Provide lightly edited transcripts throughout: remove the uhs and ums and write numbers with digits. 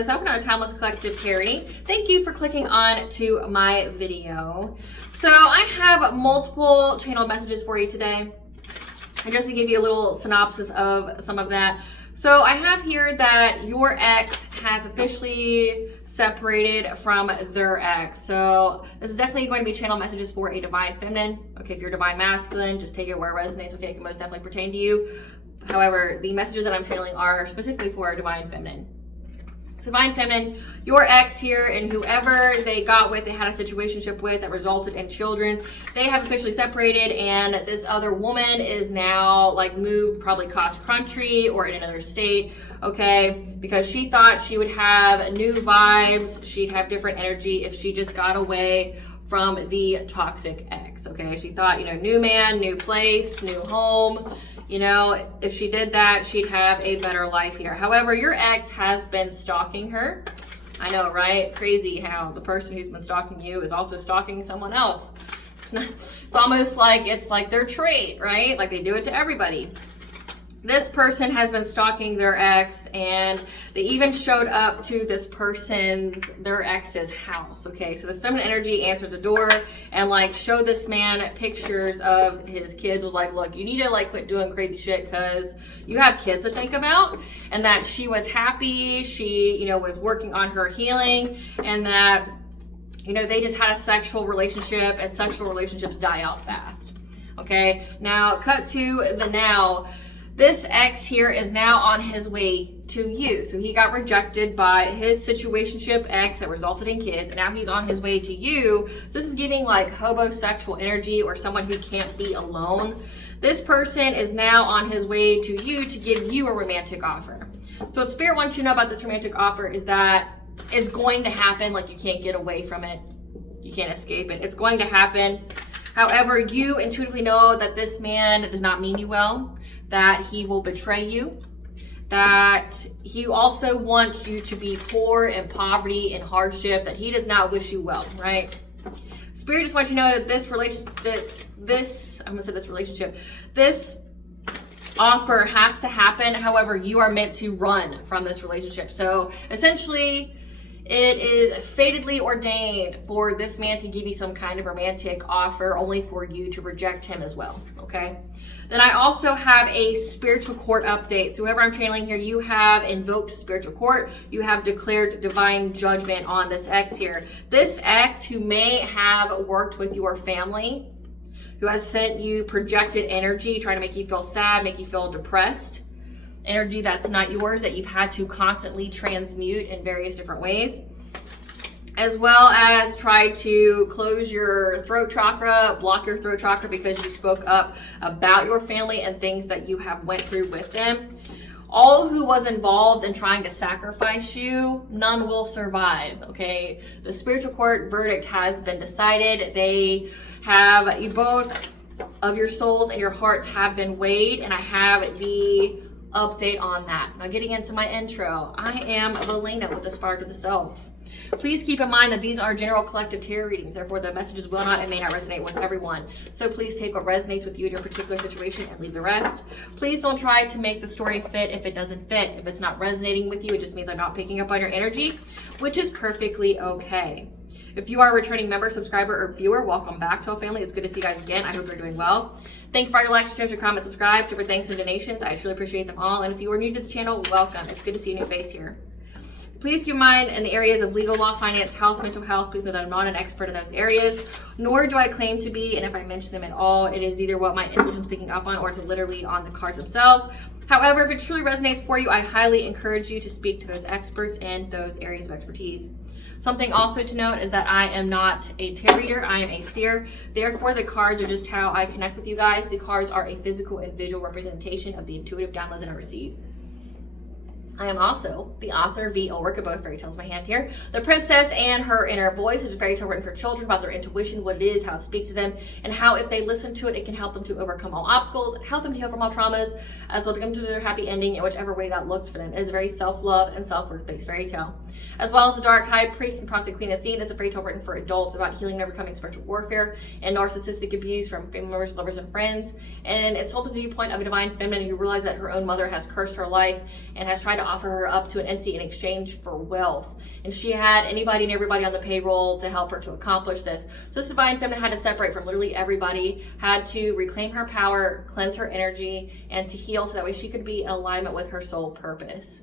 aspiraltotheself, another timeless collective tarot reading. Thank you for clicking on to my video. So I have multiple channel messages for you today. And just to give you a little synopsis of some of that. So I have here that your ex has officially separated from their ex. So this is definitely going to be channel messages for a divine feminine. Okay, if you're divine masculine, just take it where it resonates. Okay, it can most definitely pertain to you. However, the messages that I'm channeling are specifically for a divine feminine. Divine feminine, your ex here and whoever they got with, they had a situationship with that resulted in children, they have officially separated, and this other woman is now like moved probably cross country or in another state, okay, because she thought she would have new vibes, she'd have different energy if she just got away from the toxic ex. Okay, she thought, you know, new man, new place, new home. You know, if she did that, she'd have a better life here. However, your ex has been stalking her. I know, right? Crazy how the person who's been stalking you is also stalking someone else. It's almost like it's like their trait, right? Like they do it to everybody. This person has been stalking their ex, and they even showed up to their ex's house. Okay, so this feminine energy answered the door and like showed this man pictures of his kids, was like, look, you need to like quit doing crazy shit because you have kids to think about. And that she was happy, she, you know, was working on her healing, and that, you know, they just had a sexual relationship, and sexual relationships die out fast. Okay, now cut to the now. This ex here is now on his way to you. So he got rejected by his situationship ex that resulted in kids, and now he's on his way to you. So this is giving like homosexual energy or someone who can't be alone. This person is now on his way to you to give you a romantic offer. So what Spirit wants you to know about this romantic offer is that it's going to happen. Like you can't get away from it. You can't escape it. It's going to happen. However, you intuitively know that this man does not mean you well, that he will betray you, that he also wants you to be poor in poverty and hardship, that he does not wish you well, right? Spirit just wants you to know that this offer has to happen. However, you are meant to run from this relationship. So essentially, it is fatedly ordained for this man to give you some kind of romantic offer, only for you to reject him as well, okay? Then I also have a spiritual court update. So whoever I'm channeling here, you have invoked spiritual court. You have declared divine judgment on this ex here. This ex who may have worked with your family, who has sent you projected energy, trying to make you feel sad, make you feel depressed, energy that's not yours, that you've had to constantly transmute in various different ways, as well as try to close your throat chakra, block your throat chakra because you spoke up about your family and things that you have went through with them. All who was involved in trying to sacrifice you, none will survive, okay? The spiritual court verdict has been decided. They have, you both of your souls and your hearts have been weighed, and I have the update on that. Now getting into my intro, I am Valena with Astrological. Please keep in mind that these are general collective tarot readings, therefore the messages will not and may not resonate with everyone. So please take what resonates with you in your particular situation and leave the rest. Please don't try to make the story fit if it doesn't fit. If it's not resonating with you, it just means I'm not picking up on your energy, which is perfectly okay. If you are a returning member, subscriber, or viewer, welcome back to our family. It's good to see you guys again. I hope you're doing well. Thank you for your likes, shares, your comments, subscribe, super thanks, and donations. I truly appreciate them all. And if you are new to the channel, welcome. It's good to see a new face here. Please keep in mind in the areas of legal, law, finance, health, mental health, please know that I'm not an expert in those areas, nor do I claim to be, and if I mention them at all, it is either what my intuition is picking up on or it's literally on the cards themselves. However, if it truly resonates for you, I highly encourage you to speak to those experts in those areas of expertise. Something also to note is that I am not a tarot reader, I am a seer. Therefore, the cards are just how I connect with you guys. The cards are a physical and visual representation of the intuitive downloads that I receive. I am also the author of a work of both fairy tales in my hand here. The Princess and Her Inner Voice, which is a fairy tale written for children about their intuition, what it is, how it speaks to them, and how if they listen to it, it can help them to overcome all obstacles, help them to heal from all traumas, as well as come to their happy ending in whichever way that looks for them. It is a very self-love and self-worth based fairy tale. As well as The Dark High Priest and Prostitute Queen Unseen is a fairy tale written for adults about healing and overcoming spiritual warfare and narcissistic abuse from family members, lovers, and friends. And it's told the viewpoint of a divine feminine who realized that her own mother has cursed her life and has tried to offer her up to an entity in exchange for wealth. And she had anybody and everybody on the payroll to help her to accomplish this. So this divine feminine had to separate from literally everybody, had to reclaim her power, cleanse her energy, and to heal so that way she could be in alignment with her soul purpose.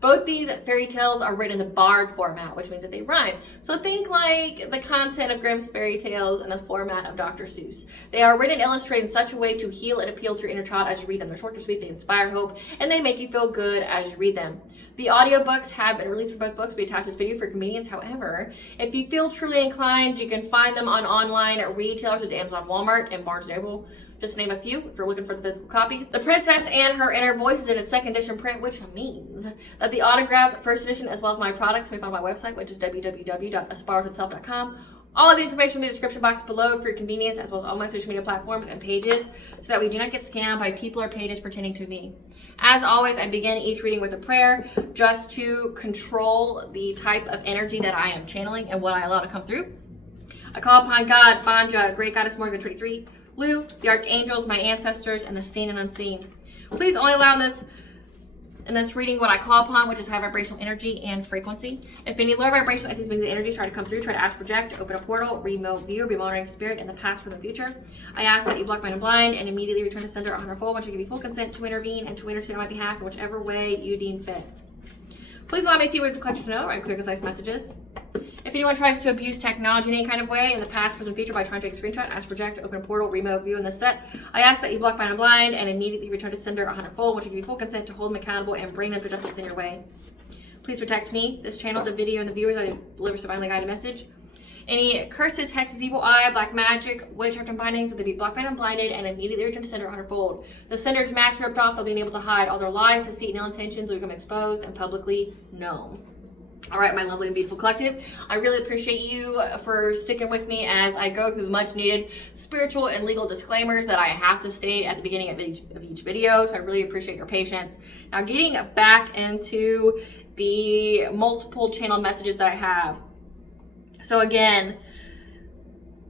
Both these fairy tales are written in the bard format, which means that they rhyme. So think like the content of Grimm's fairy tales in the format of Dr. Seuss. They are written and illustrated in such a way to heal and appeal to your inner child as you read them. They're short, they're sweet, they inspire hope, and they make you feel good as you read them. The audiobooks have been released for both books. We attach this video for convenience. However, if you feel truly inclined, you can find them on online retailers such as Amazon, Walmart, and Barnes & Noble. Just to name a few, if you're looking for the physical copies. The Princess and Her Inner Voice is in its 2nd edition print, which means that the autographed 1st edition, as well as my products, can be found on my website, which is www.aspiraltotheself.com. All of the information will be in the description box below for your convenience, as well as all my social media platforms and pages, so that we do not get scammed by people or pages pertaining to me. As always, I begin each reading with a prayer just to control the type of energy that I am channeling and what I allow to come through. I call upon God, Banja, Great Goddess Morgan 23, Lu, the archangels, my ancestors, and the seen and unseen. Please only allow in this reading what I call upon, which is high vibrational energy and frequency. If any lower vibrational entities, beings, and energies try to come through, try to ask, project, open a portal, remote view, or be monitoring spirit in the past or the future, I ask that you block, mind, and blind, and immediately return to sender 100-fold once you give me full consent to intervene and to intercede on my behalf in whichever way you deem fit. Please allow me to see what the collective to know, write clear, concise messages. If anyone tries to abuse technology in any kind of way in the past, present, future by trying to take a screenshot, ask, project, open a portal, remote view in this set, I ask that you block, mind, and blind, and immediately return to sender 100-fold once you give me full consent to hold them accountable and bring them to justice in your way. Please protect me, this channel, the video, and the viewers. I deliver divinely guided message. Any curses, hexes, evil eye, black magic, witchcraft, and bindings, that they be blocked, mind, and blinded, and immediately return to sender 100-fold. The sender's mask ripped off, they'll be able to hide all their lies, deceit, and ill intentions will become exposed and publicly known. All right, my lovely and beautiful collective, I really appreciate you for sticking with me as I go through the much needed spiritual and legal disclaimers that I have to state at the beginning of each video. So I really appreciate your patience. Now, getting back into the multiple channel messages that I have. So again,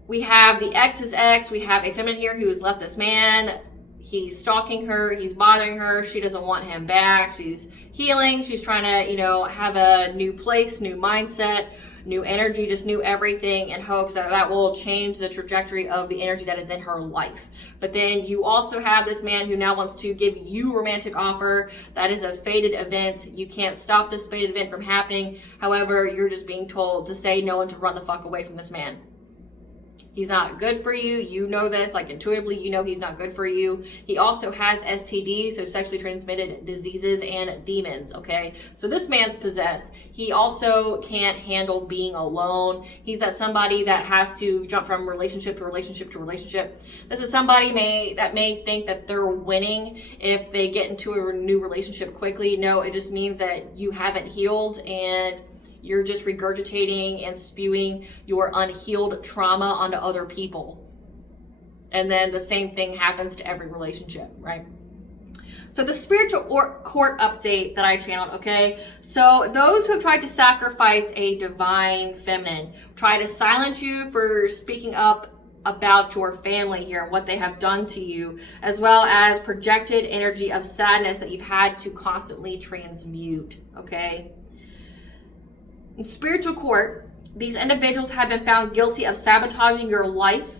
we have the ex's ex. We have a feminine here who has left this man. He's stalking her. He's bothering her. She doesn't want him back. She's healing. She's trying to, have a new place, new mindset, new energy, just new everything, in hopes that that will change the trajectory of the energy that is in her life. But then you also have this man who now wants to give you a romantic offer. That is a fated event. You can't stop this fated event from happening. However, you're just being told to say no and to run the fuck away from this man. He's not good for you. You know this, like intuitively, you know he's not good for you. He also has STDs, so sexually transmitted diseases and demons, okay? So this man's possessed. He also can't handle being alone. He's that somebody that has to jump from relationship to relationship to relationship. This is somebody that may think that they're winning if they get into a new relationship quickly. No, it just means that you haven't healed and you're just regurgitating and spewing your unhealed trauma onto other people. And then the same thing happens to every relationship, right? So the spiritual court update that I channeled, okay? So those who have tried to sacrifice a divine feminine, try to silence you for speaking up about your family here and what they have done to you, as well as projected energy of sadness that you've had to constantly transmute, okay? In spiritual court, these individuals have been found guilty of sabotaging your life,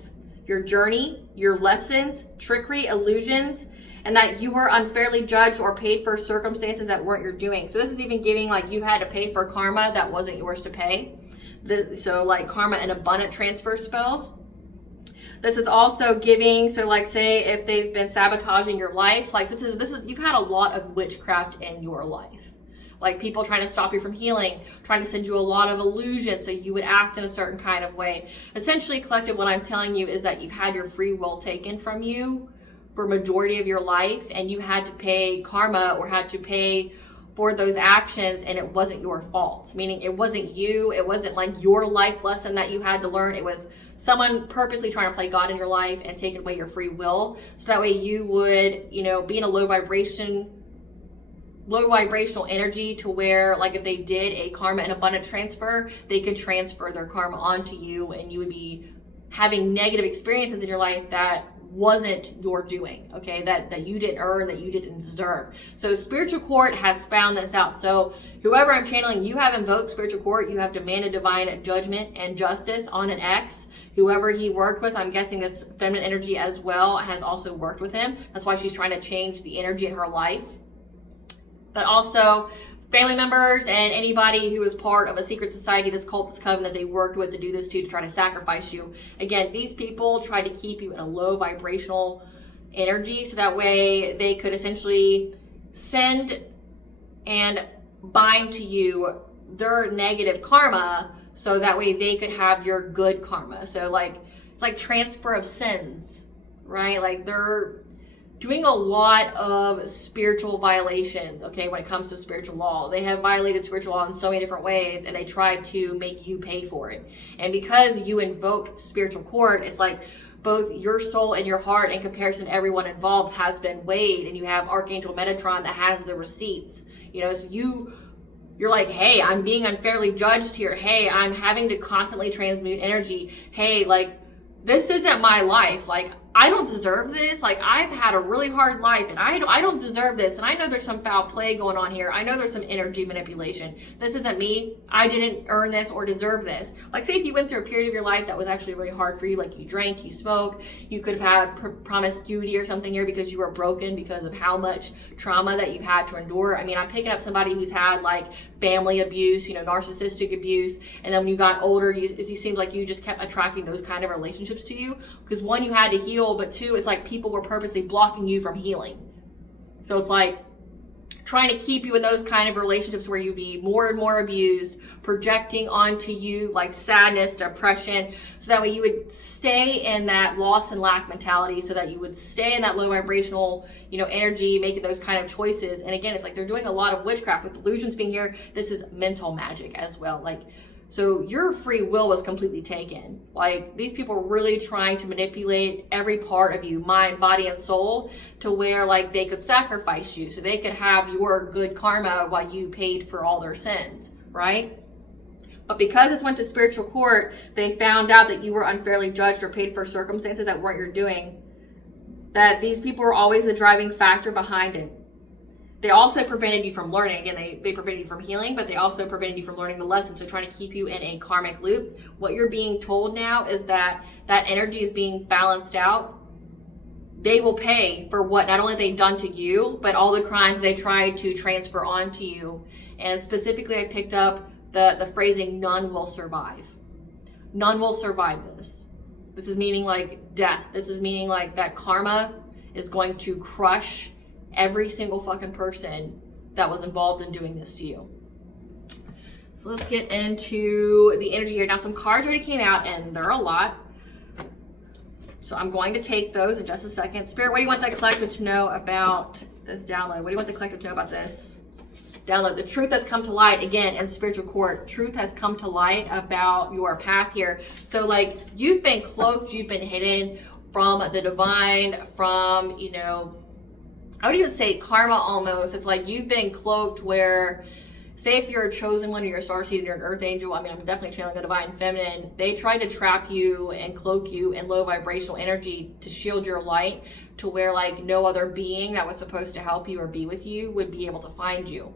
your journey, your lessons, trickery, illusions, and that you were unfairly judged or paid for circumstances that weren't your doing. So this is even giving like you had to pay for karma that wasn't yours to pay. So like karma and abundant transfer spells. This is also giving, so like say if they've been sabotaging your life, like this is you've had a lot of witchcraft in your life. Like people trying to stop you from healing, trying to send you a lot of illusions so you would act in a certain kind of way. Essentially, collective, what I'm telling you is that you've had your free will taken from you for majority of your life, and you had to pay karma or had to pay for those actions, and it wasn't your fault. Meaning it wasn't you, it wasn't like your life lesson that you had to learn. It was someone purposely trying to play God in your life and taking away your free will. So that way you would, be in a low vibrational energy to where like if they did a karma and abundant transfer, they could transfer their karma onto you and you would be having negative experiences in your life that wasn't your doing, okay? That you didn't earn, that you didn't deserve. So spiritual court has found this out. So whoever I'm channeling, you have invoked spiritual court, you have demanded divine judgment and justice on an ex. Whoever he worked with, I'm guessing this feminine energy as well has also worked with him. That's why she's trying to change the energy in her life. But also family members and anybody who is part of a secret society, this cult, this coven that they worked with to do this to try to sacrifice you. Again, these people try to keep you in a low vibrational energy so that way they could essentially send and bind to you their negative karma so that way they could have your good karma. So like, it's like transfer of sins, right? Like they're doing a lot of spiritual violations, okay, when it comes to spiritual law. They have violated spiritual law in so many different ways, and they try to make you pay for it. And because you invoked spiritual court, it's like both your soul and your heart in comparison to everyone involved has been weighed, and you have Archangel Metatron that has the receipts. You know, so you're like, hey, I'm being unfairly judged here. Hey, I'm having to constantly transmute energy. Hey, like, this isn't my life. Like, I don't deserve this. Like, I've had a really hard life and I don't deserve this. And I know there's some foul play going on here. I know there's some energy manipulation. This isn't me. I didn't earn this or deserve this. Like, say if you went through a period of your life that was actually really hard for you, like you drank, you smoked, you could have had promiscuity or something here because you were broken because of how much trauma that you've had to endure. I mean, I'm picking up somebody who's had like family abuse, you know, narcissistic abuse. And then when you got older, it seems like you just kept attracting those kind of relationships to you. Because one, you had to heal, but two, it's like people were purposely blocking you from healing. So it's like trying to keep you in those kind of relationships where you be more and more abused, projecting onto you like sadness, depression, so that way you would stay in that loss and lack mentality, so that you would stay in that low vibrational, you know, energy, making those kind of choices. And again, it's like they're doing a lot of witchcraft with illusions being here. This is mental magic as well. Like, so your free will was completely taken. Like, these people are really trying to manipulate every part of you, mind, body, and soul, to where like they could sacrifice you so they could have your good karma while you paid for all their sins, right? But because this went to spiritual court, they found out that you were unfairly judged or paid for circumstances that weren't your doing. That these people were always the driving factor behind it. They also prevented you from learning. Again, they prevented you from healing, but they also prevented you from learning the lesson. So trying to keep you in a karmic loop. What you're being told now is that that energy is being balanced out. They will pay for what not only they've done to you, but all the crimes they tried to transfer onto you. And specifically, I picked up the phrasing, none will survive. None will survive this. This is meaning like death. This is meaning like that karma is going to crush every single fucking person that was involved in doing this to you. So let's get into the energy here. Now, some cards already came out, and there are a lot. So I'm going to take those in just a second. Spirit, what do you want the collective to know about this download? What do you want the collective to know about this download? The truth has come to light. Again, in spiritual court, truth has come to light about your path here. So like, you've been cloaked, you've been hidden from the divine, from, you know, I would even say karma almost. It's like you've been cloaked where, say if you're a chosen one or you're a starseed and you're an earth angel, I mean, I'm definitely channeling the divine feminine. They try to trap you and cloak you in low vibrational energy to shield your light, to where like no other being that was supposed to help you or be with you would be able to find you.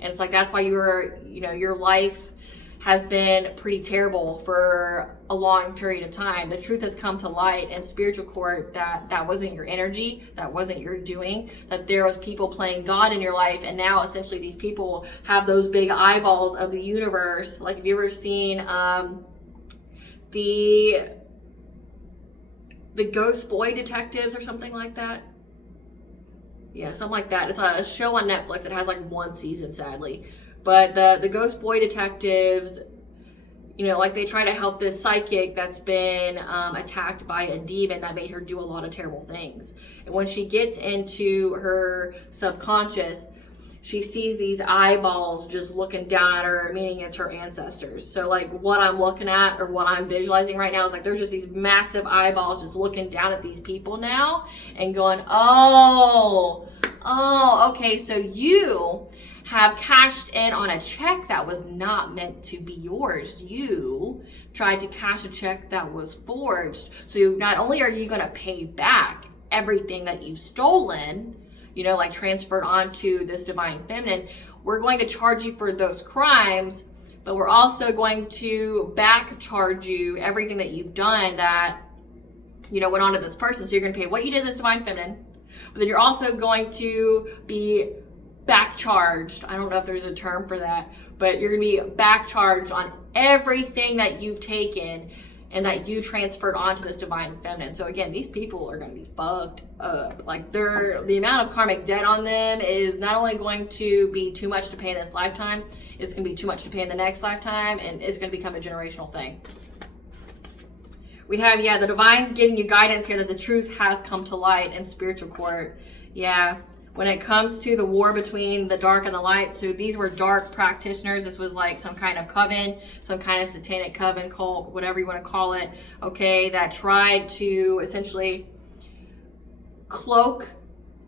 And it's like, that's why your life has been pretty terrible for a long period of time. The truth has come to light in spiritual court that wasn't your energy, that wasn't your doing, that there was people playing God in your life, and now essentially these people have those big eyeballs of the universe. Like, have you ever seen the Ghost Boy Detectives or something like that? Yeah, something like that. It's a show on Netflix. It has like one season, sadly. But the Ghost Boy Detectives, you know, like they try to help this psychic that's been attacked by a demon that made her do a lot of terrible things. And when she gets into her subconscious, she sees these eyeballs just looking down at her, meaning it's her ancestors. So like what I'm looking at or what I'm visualizing right now is like there's just these massive eyeballs just looking down at these people now and going, oh, okay, so you have cashed in on a check that was not meant to be yours. You tried to cash a check that was forged. So not only are you going to pay back everything that you've stolen, you know, like transferred onto this divine feminine, we're going to charge you for those crimes, but we're also going to back charge you everything that you've done that, you know, went on to this person. So you're going to pay what you did to this divine feminine, but then you're also going to be back charged. I don't know if there's a term for that, but you're going to be back charged on everything that you've taken and that you transferred onto this divine feminine. So again, these people are going to be fucked up. Like the amount of karmic debt on them is not only going to be too much to pay in this lifetime, it's going to be too much to pay in the next lifetime, and it's going to become a generational thing. We have, yeah, the divine's giving you guidance here that the truth has come to light in spiritual court. Yeah, when it comes to the war between the dark and the light, so these were dark practitioners. This was like some kind of coven, some kind of satanic coven, cult, whatever you want to call it, okay, that tried to essentially cloak,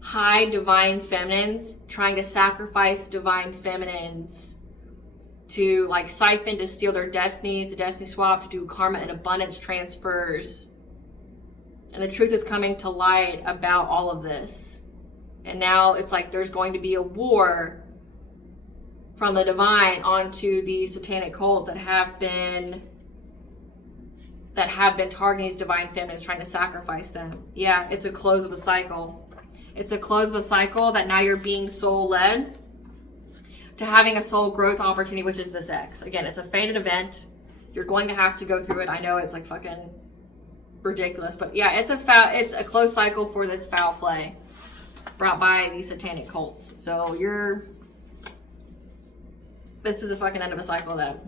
hide divine feminines, trying to sacrifice divine feminines to like siphon, to steal their destinies, the destiny swap, to do karma and abundance transfers. And the truth is coming to light about all of this. And now it's like there's going to be a war from the divine onto these satanic cults that have been targeting these divine feminines, trying to sacrifice them. Yeah, it's a close of a cycle. It's a close of a cycle that now you're being soul led to having a soul growth opportunity, which is this X. Again, it's a fated event. You're going to have to go through it. I know it's like fucking ridiculous, but yeah, it's a close cycle for this foul play brought by these satanic cults. So this is a fucking end of a cycle of that.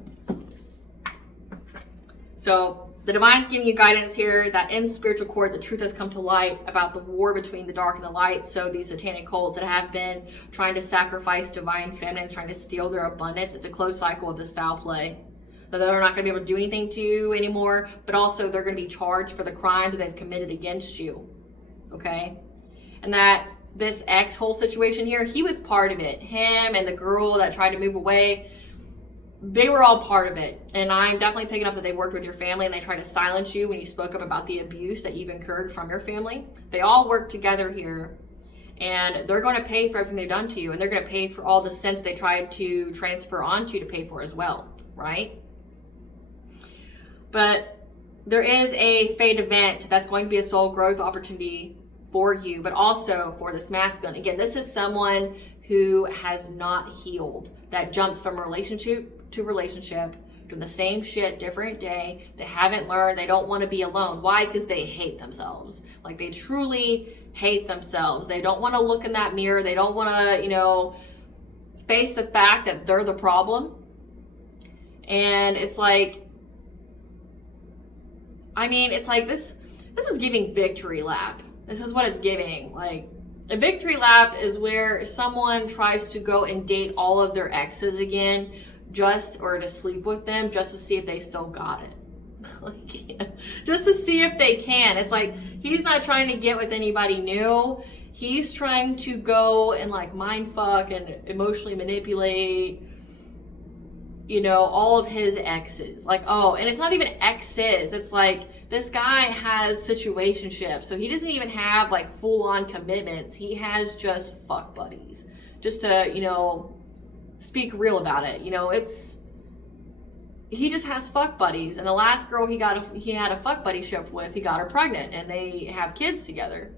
So the divine's giving you guidance here that in spiritual court, the truth has come to light about the war between the dark and the light. So these satanic cults that have been trying to sacrifice divine feminines, trying to steal their abundance, it's a closed cycle of this foul play. That they're not going to be able to do anything to you anymore, but also they're going to be charged for the crimes that they've committed against you. Okay? And that this X whole situation here, he was part of it. Him and the girl that tried to move away, they were all part of it. And I'm definitely picking up that they worked with your family and they tried to silence you when you spoke up about the abuse that you've incurred from your family. They all work together here, and they're going to pay for everything they've done to you, and they're going to pay for all the sins they tried to transfer onto you to pay for as well, right? But there is a fate event that's going to be a soul growth opportunity for you, but also for this masculine. Again, this is someone who has not healed, that jumps from relationship to relationship, doing the same shit, different day. They haven't learned. They don't want to be alone. Why? Because they hate themselves. Like, they truly hate themselves. They don't want to look in that mirror. They don't want to, you know, face the fact that they're the problem. And it's like, I mean, it's like this is giving victory lap. This is what it's giving. Like, a victory lap is where someone tries to go and date all of their exes again, or to sleep with them, just to see if they still got it. Like, yeah, just to see if they can. It's like, he's not trying to get with anybody new. He's trying to go and like mind fuck and emotionally manipulate, you know, all of his exes. Like, oh, and it's not even exes. It's like, this guy has situationships. So he doesn't even have like full-on commitments. He has just fuck buddies. Just to, you know, speak real about it. You know, he just has fuck buddies. And the last girl he had a fuck buddyship with, he got her pregnant, and they have kids together.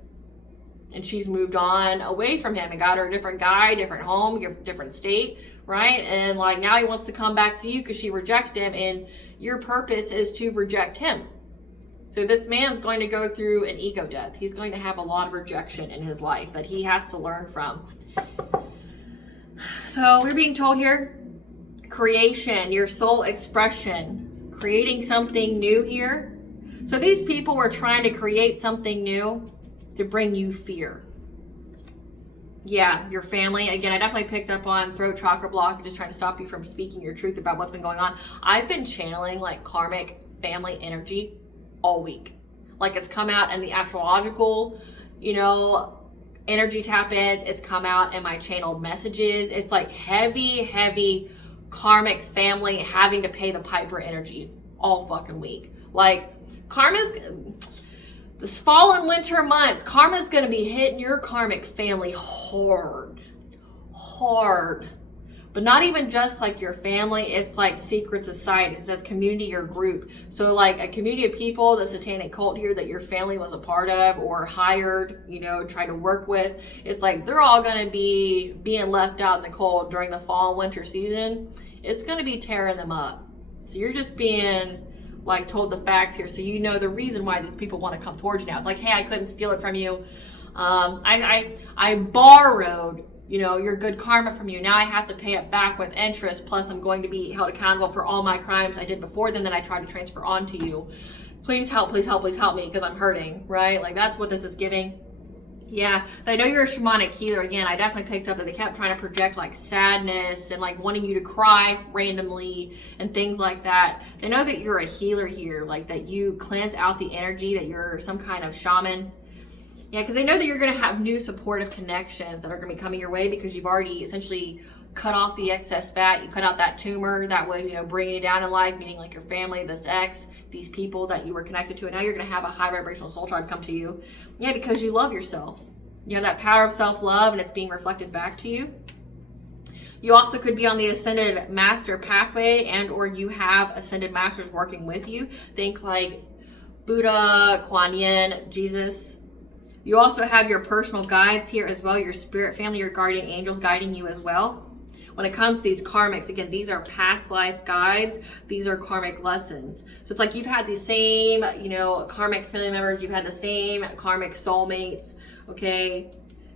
And she's moved on away from him and got her a different guy, different home, different state, right? And like, now he wants to come back to you because she rejected him, and your purpose is to reject him. So this man's going to go through an ego death. He's going to have a lot of rejection in his life that he has to learn from. So we're being told here, creation, your soul expression, creating something new here. So these people were trying to create something new to bring you fear. Yeah, your family. Again, I definitely picked up on throat chakra block and just trying to stop you from speaking your truth about what's been going on. I've been channeling like karmic family energy all week. Like, it's come out in the astrological, you know, energy tap-ins. It's come out in my channeled messages. It's like heavy karmic family having to pay the piper energy all fucking week. Like, karma's, this fall and winter months, karma's gonna be hitting your karmic family hard. But not even just like your family, it's like secret society. It says community or group. So like a community of people, the satanic cult here that your family was a part of or hired, you know, tried to work with. It's like they're all gonna be being left out in the cold during the fall and winter season. It's gonna be tearing them up. So you're just being like told the facts here, so you know the reason why these people want to come towards you now. It's like, hey, I couldn't steal it from you. I borrowed, you know, your good karma from you. Now I have to pay it back with interest. Plus, I'm going to be held accountable for all my crimes I did before then that I tried to transfer onto you. Please help me because I'm hurting, right? Like, that's what this is giving. Yeah, I know you're a shamanic healer. Again, I definitely picked up that they kept trying to project like sadness and like wanting you to cry randomly and things like that. They know that you're a healer here, like that you cleanse out the energy, that you're some kind of shaman. Yeah, because they know that you're going to have new supportive connections that are going to be coming your way because you've already essentially cut off the excess fat. You cut out that tumor that was, you know, bringing you down in life, meaning like your family, this ex, these people that you were connected to. And now you're going to have a high vibrational soul tribe come to you. Yeah, because you love yourself. You have that power of self-love and it's being reflected back to you. You also could be on the ascended master pathway, and or you have ascended masters working with you. Think like Buddha, Kuan Yin, Jesus. You also have your personal guides here as well, your spirit family, your guardian angels guiding you as well. When it comes to these karmics, again, these are past life guides. These are karmic lessons. So it's like you've had the same, you know, karmic family members. You've had the same karmic soulmates, okay?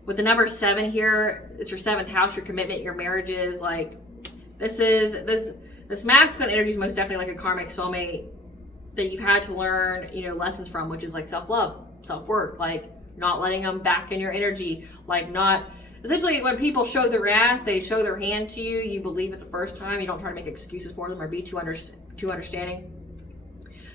With the number 7 here, it's your 7th house, your commitment, your marriages. Like, this masculine energy is most definitely like a karmic soulmate that you've had to learn, you know, lessons from, which is like self-love, self-worth, like not letting them back in your energy, like not... Essentially, when people show their ass, they show their hand to you. You believe it the first time. You don't try to make excuses for them or be too understanding.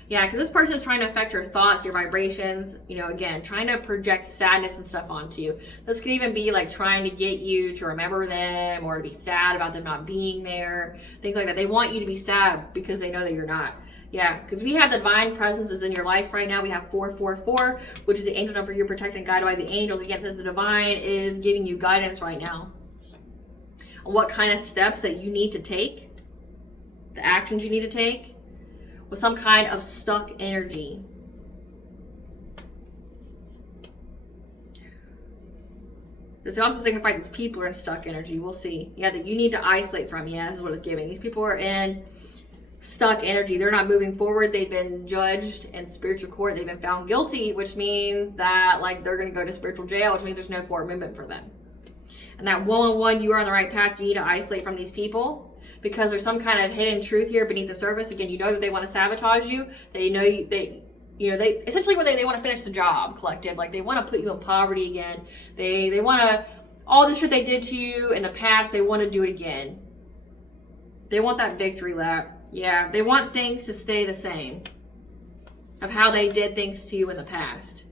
Yeah, because this person is trying to affect your thoughts, your vibrations. You know, again, trying to project sadness and stuff onto you. This could even be like trying to get you to remember them or to be sad about them not being there. Things like that. They want you to be sad because they know that you're not. Yeah, because we have the divine presences in your life right now. We have 444, which is the angel number you're protected and guided by the angels. Again, it says the divine is giving you guidance right now on what kind of steps that you need to take, the actions you need to take with some kind of stuck energy. This also signifies these people are in stuck energy. We'll see. Yeah, that you need to isolate from. Yeah, this is what it's giving. These people are in stuck energy. They're not moving forward. They've been judged in spiritual court. They've been found guilty, which means that like they're going to go to spiritual jail, which means there's no forward movement for them. And that one-on-one, you are on the right path. You need to isolate from these people because there's some kind of hidden truth here beneath the surface. Again, you know that they want to sabotage you. They know they essentially what they want to finish the job, collective. Like they want to put you in poverty again. They want to, all the shit they did to you in the past, they want to do it again. They want that victory lap. Yeah, they want things to stay the same of how they did things to you in the past.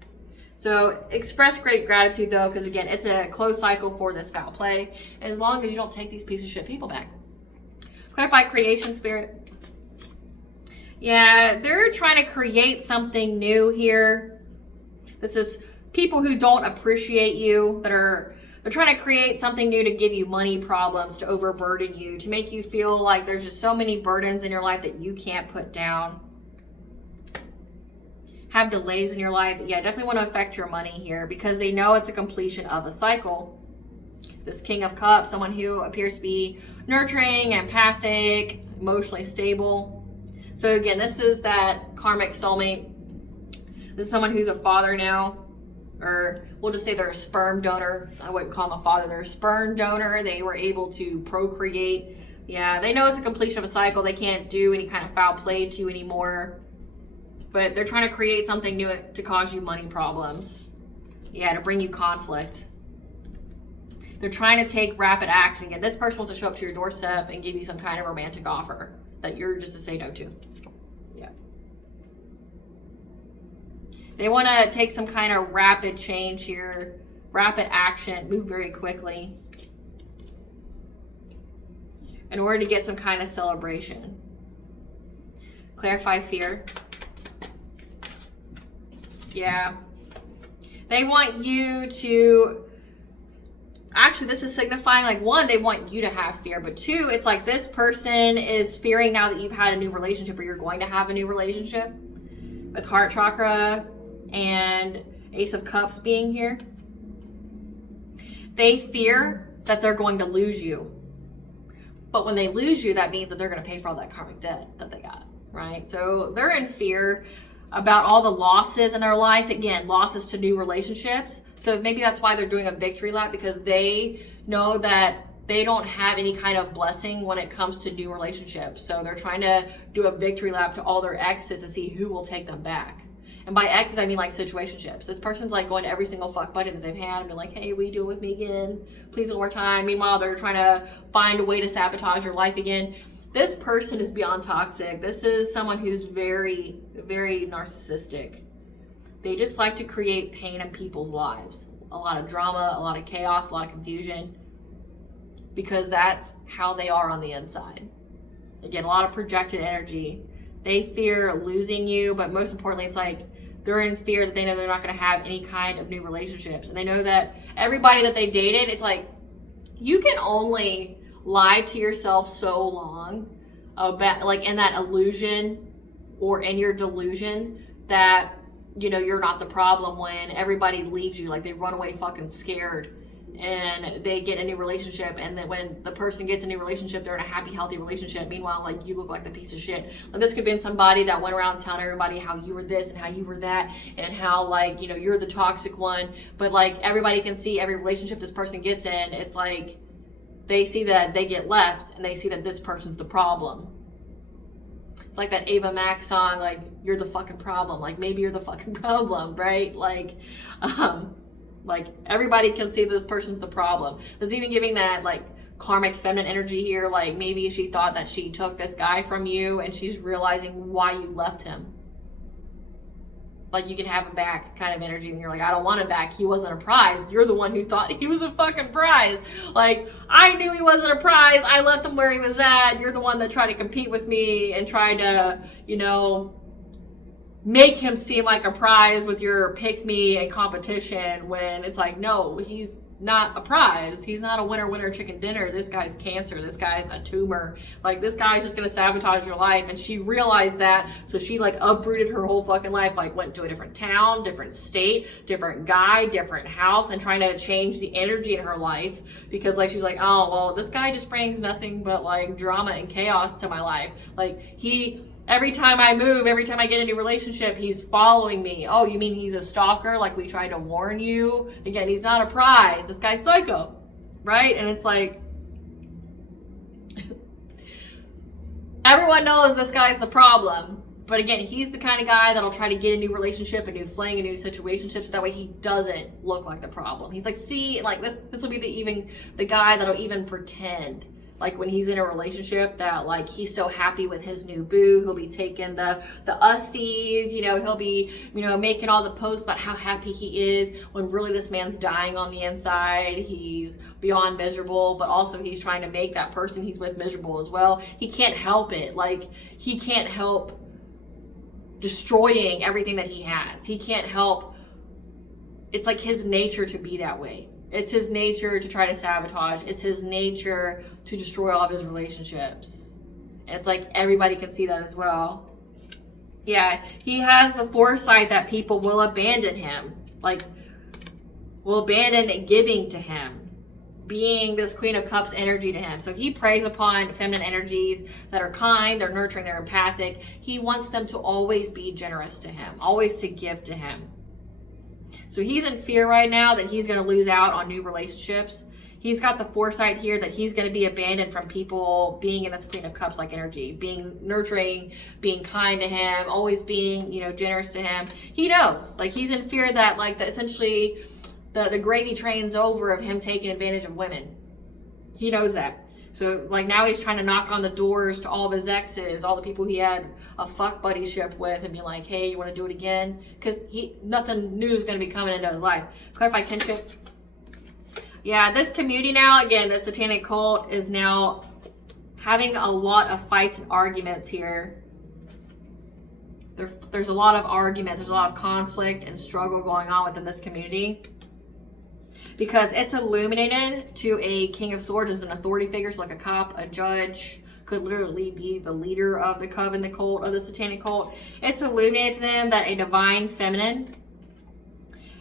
So express great gratitude though, because again, it's a closed cycle for this foul play, as long as you don't take these piece of shit people back. Clarify creation spirit. Yeah, they're trying to create something new here. This is people who don't appreciate you, they're trying to create something new to give you money problems, to overburden you, to make you feel like there's just so many burdens in your life that you can't put down. Have delays in your life. Yeah, definitely want to affect your money here because they know it's a completion of a cycle. This King of Cups, someone who appears to be nurturing, empathic, emotionally stable. So again, this is that karmic soulmate. This is someone who's a father now. Or we'll just say they're a sperm donor. I wouldn't call them a father. They're a sperm donor. They were able to procreate. Yeah, they know it's a completion of a cycle. They can't do any kind of foul play to you anymore. But they're trying to create something new to cause you money problems. Yeah, to bring you conflict. They're trying to take rapid action. Again, this person wants to show up to your doorstep and give you some kind of romantic offer that you're just to say no to. Yeah. They want to take some kind of rapid change here rapid action, move very quickly in order to get some kind of celebration. Clarify fear. Yeah. They want you to, actually this is signifying like, one, they want you to have fear, but two, it's like this person is fearing now that you've had a new relationship or you're going to have a new relationship, with heart chakra and Ace of Cups being here. They fear that they're going to lose you. But when they lose you, that means that they're going to pay for all that karmic debt that they got, right? So they're in fear about all the losses in their life. Again, losses to new relationships. So maybe that's why they're doing a victory lap, because they know that they don't have any kind of blessing when it comes to new relationships. So they're trying to do a victory lap to all their exes to see who will take them back. And by exes, I mean like situationships. This person's like going to every single fuck buddy that they've had and be like, hey, will you do it with me again? Please one more time. Meanwhile, they're trying to find a way to sabotage your life again. This person is beyond toxic. This is someone who's very, very narcissistic. They just like to create pain in people's lives. A lot of drama, a lot of chaos, a lot of confusion. Because that's how they are on the inside. Again, a lot of projected energy. They fear losing you, but most importantly, it's like they're in fear that they know they're not going to have any kind of new relationships. And they know that everybody that they dated, it's like you can only lie to yourself so long about, like, in that illusion or in your delusion that, you know, you're not the problem when everybody leaves you. Like, they run away fucking scared and they get a new relationship, and then when the person gets a new relationship, they're in a happy, healthy relationship. Meanwhile, like, you look like the piece of shit. Like, this could have been somebody that went around telling everybody how you were this and how you were that and how, like, you know, you're the toxic one. But, like, everybody can see every relationship this person gets in. It's like they see that they get left and they see that this person's the problem. It's like that Ava Max song, like, you're the fucking problem. Like, maybe you're the fucking problem, right? Like, everybody can see this person's the problem. There's even giving that, like, karmic feminine energy here. Like, maybe she thought that she took this guy from you and she's realizing why you left him. Like, you can have him back kind of energy, and you're like, I don't want him back. He wasn't a prize. You're the one who thought he was a fucking prize. Like, I knew he wasn't a prize. I left him where he was at. You're the one that tried to compete with me and tried to, you know, make him seem like a prize with your pick me and competition, when it's like, no, he's not a prize. He's not a winner chicken dinner. This guy's cancer. This guy's a tumor. Like, this guy's just gonna sabotage your life. And she realized that, so she, like, uprooted her whole fucking life, like, went to a different town, different state, different guy, different house, and trying to change the energy in her life, because, like, she's like, oh, well, this guy just brings nothing but, like, drama and chaos to my life. Like, every time I move, every time I get a new relationship, he's following me. Oh, you mean he's a stalker? Like, we tried to warn you. Again, he's not a prize. This guy's psycho, right? And it's like, everyone knows this guy's the problem. But again, he's the kind of guy that'll try to get a new relationship, a new fling, a new situationship, so that way he doesn't look like the problem. He's like, see, like, this will be the guy that'll even pretend, like, when he's in a relationship, that, like, he's so happy with his new boo. He'll be taking the ussies, you know, he'll be, you know, making all the posts about how happy he is, when really this man's dying on the inside. He's beyond miserable, but also he's trying to make that person he's with miserable as well. He can't help it. Like, he can't help destroying everything that he has. He can't help. It's like his nature to be that way. It's his nature to try to sabotage. It's his nature to destroy all of his relationships. And it's like everybody can see that as well. Yeah, he has the foresight that people will abandon him. Like, will abandon giving to him. Being this Queen of Cups energy to him. So he preys upon feminine energies that are kind, they're nurturing, they're empathic. He wants them to always be generous to him. Always to give to him. So he's in fear right now that he's going to lose out on new relationships. He's got the foresight here that he's going to be abandoned from people being in this Queen of Cups like energy, being nurturing, being kind to him, always being, you know, generous to him. He knows, like, he's in fear that, like, that essentially the gravy train's over of him taking advantage of women. He knows that. So, like, now he's trying to knock on the doors to all of his exes, all the people he had a fuck buddyship with, and be like, hey, you want to do it again? Because nothing new is going to be coming into his life. Clarify kinship. Yeah, this community now, again, the satanic cult is now having a lot of fights and arguments here. There's a lot of arguments, there's a lot of conflict and struggle going on within this community. Because it's illuminated to a King of Swords as an authority figure, so like a cop, a judge, could literally be the leader of the coven, the cult, of the satanic cult. It's illuminated to them that a divine feminine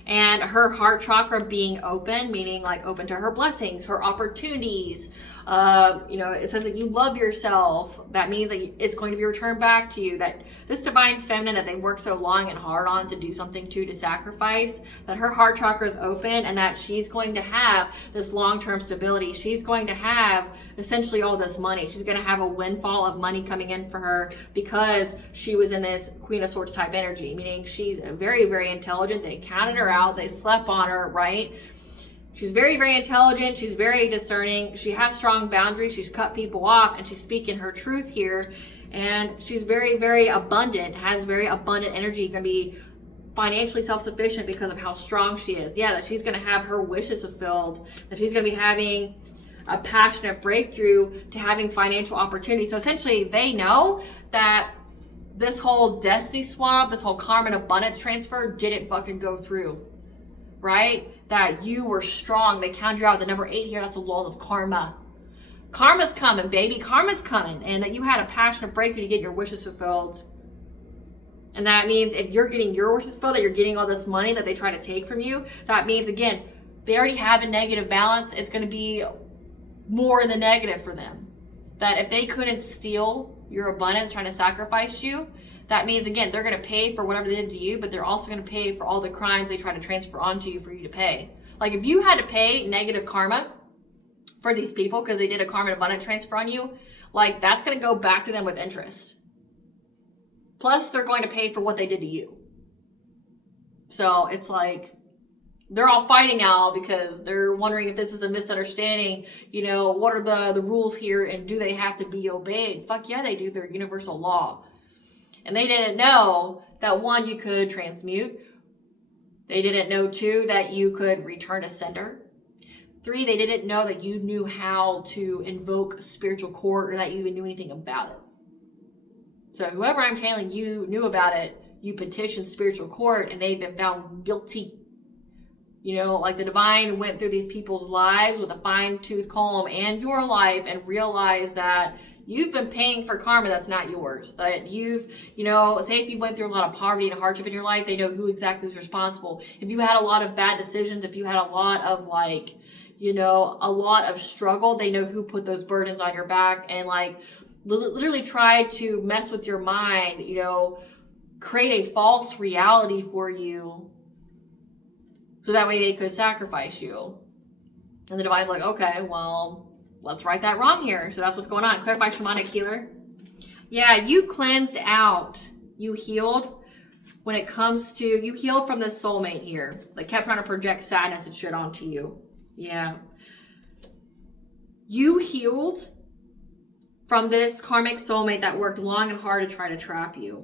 and her heart chakra being open, meaning like open to her blessings, her opportunities. It says that you love yourself. That means that it's going to be returned back to you. That this divine feminine that they worked so long and hard on to do something to sacrifice, that her heart chakra is open and that she's going to have this long-term stability. She's going to have essentially all this money. She's going to have a windfall of money coming in for her because she was in this Queen of Swords type energy, meaning she's very, very intelligent. They counted her out. They slept on her, right? She's very, very intelligent. She's very discerning. She has strong boundaries. She's cut people off and she's speaking her truth here. And she's very, very abundant, has very abundant energy, going to be financially self-sufficient because of how strong she is. Yeah, that she's going to have her wishes fulfilled, that she's going to be having a passionate breakthrough to having financial opportunity. So essentially they know that this whole destiny swap, this whole karma and abundance transfer didn't fucking go through, right? That you were strong. They counted you out. The number 8 here, that's the laws of karma. Karma's coming, baby. Karma's coming. And that you had a passionate breakthrough to get your wishes fulfilled. And that means if you're getting your wishes fulfilled, that you're getting all this money that they try to take from you, that means, again, they already have a negative balance. It's going to be more in the negative for them. That if they couldn't steal your abundance trying to sacrifice you, that means, again, they're going to pay for whatever they did to you, but they're also going to pay for all the crimes they try to transfer onto you for you to pay. Like if you had to pay negative karma for these people because they did a karma and abundance transfer on you, like that's going to go back to them with interest. Plus, they're going to pay for what they did to you. So it's like they're all fighting now because they're wondering if this is a misunderstanding. What are the rules here and do they have to be obeyed? Fuck yeah, they do. They're universal law. And they didn't know that 1, you could transmute. They didn't know 2, that you could return to sender. 3, they didn't know that you knew how to invoke spiritual court or that you even knew anything about it. So whoever I'm channeling, you knew about it. You petitioned spiritual court and they've been found guilty. Like the divine went through these people's lives with a fine-tooth comb and your life and realized that you've been paying for karma that's not yours. That you've, say if you went through a lot of poverty and hardship in your life, they know who exactly was responsible. If you had a lot of bad decisions, if you had a lot of a lot of struggle, they know who put those burdens on your back and literally tried to mess with your mind, create a false reality for you so that way they could sacrifice you. And the divine's like, okay, well, let's right that wrong here. So that's what's going on. Clarify shamanic healer. Yeah, you cleansed out. You healed when it comes to, you healed from this soulmate here. That kept trying to project sadness and shit onto you. Yeah. You healed from this karmic soulmate that worked long and hard to try to trap you.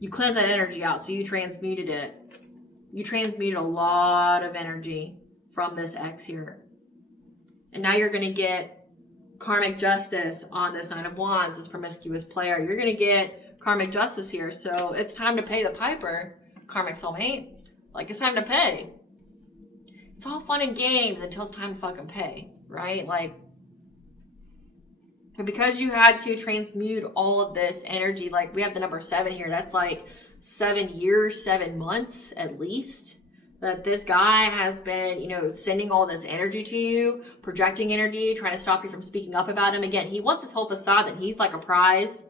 You cleansed that energy out, so you transmuted it. You transmuted a lot of energy from this ex here. And now you're going to get karmic justice on this Nine of Wands, this promiscuous player. You're going to get karmic justice here. So it's time to pay the piper, karmic soulmate. It's time to pay. It's all fun and games until it's time to fucking pay, right? But because you had to transmute all of this energy, we have the number 7 here. That's 7 years, 7 months at least. That this guy has been, sending all this energy to you, projecting energy, trying to stop you from speaking up about him. Again, he wants this whole facade that he's like a prize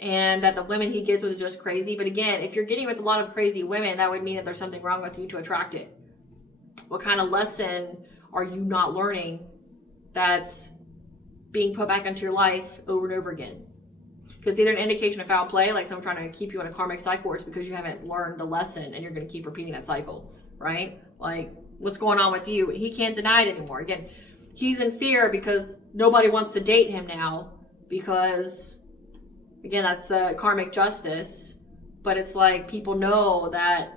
and that the women he gets with is just crazy. But again, if you're getting with a lot of crazy women, that would mean that there's something wrong with you to attract it. What kind of lesson are you not learning that's being put back into your life over and over again? Because it's either an indication of foul play, like someone trying to keep you in a karmic cycle, or it's because you haven't learned the lesson and you're going to keep repeating that cycle. Right? What's going on with you? He can't deny it anymore. Again, he's in fear because nobody wants to date him now because, again, that's karmic justice. But it's people know that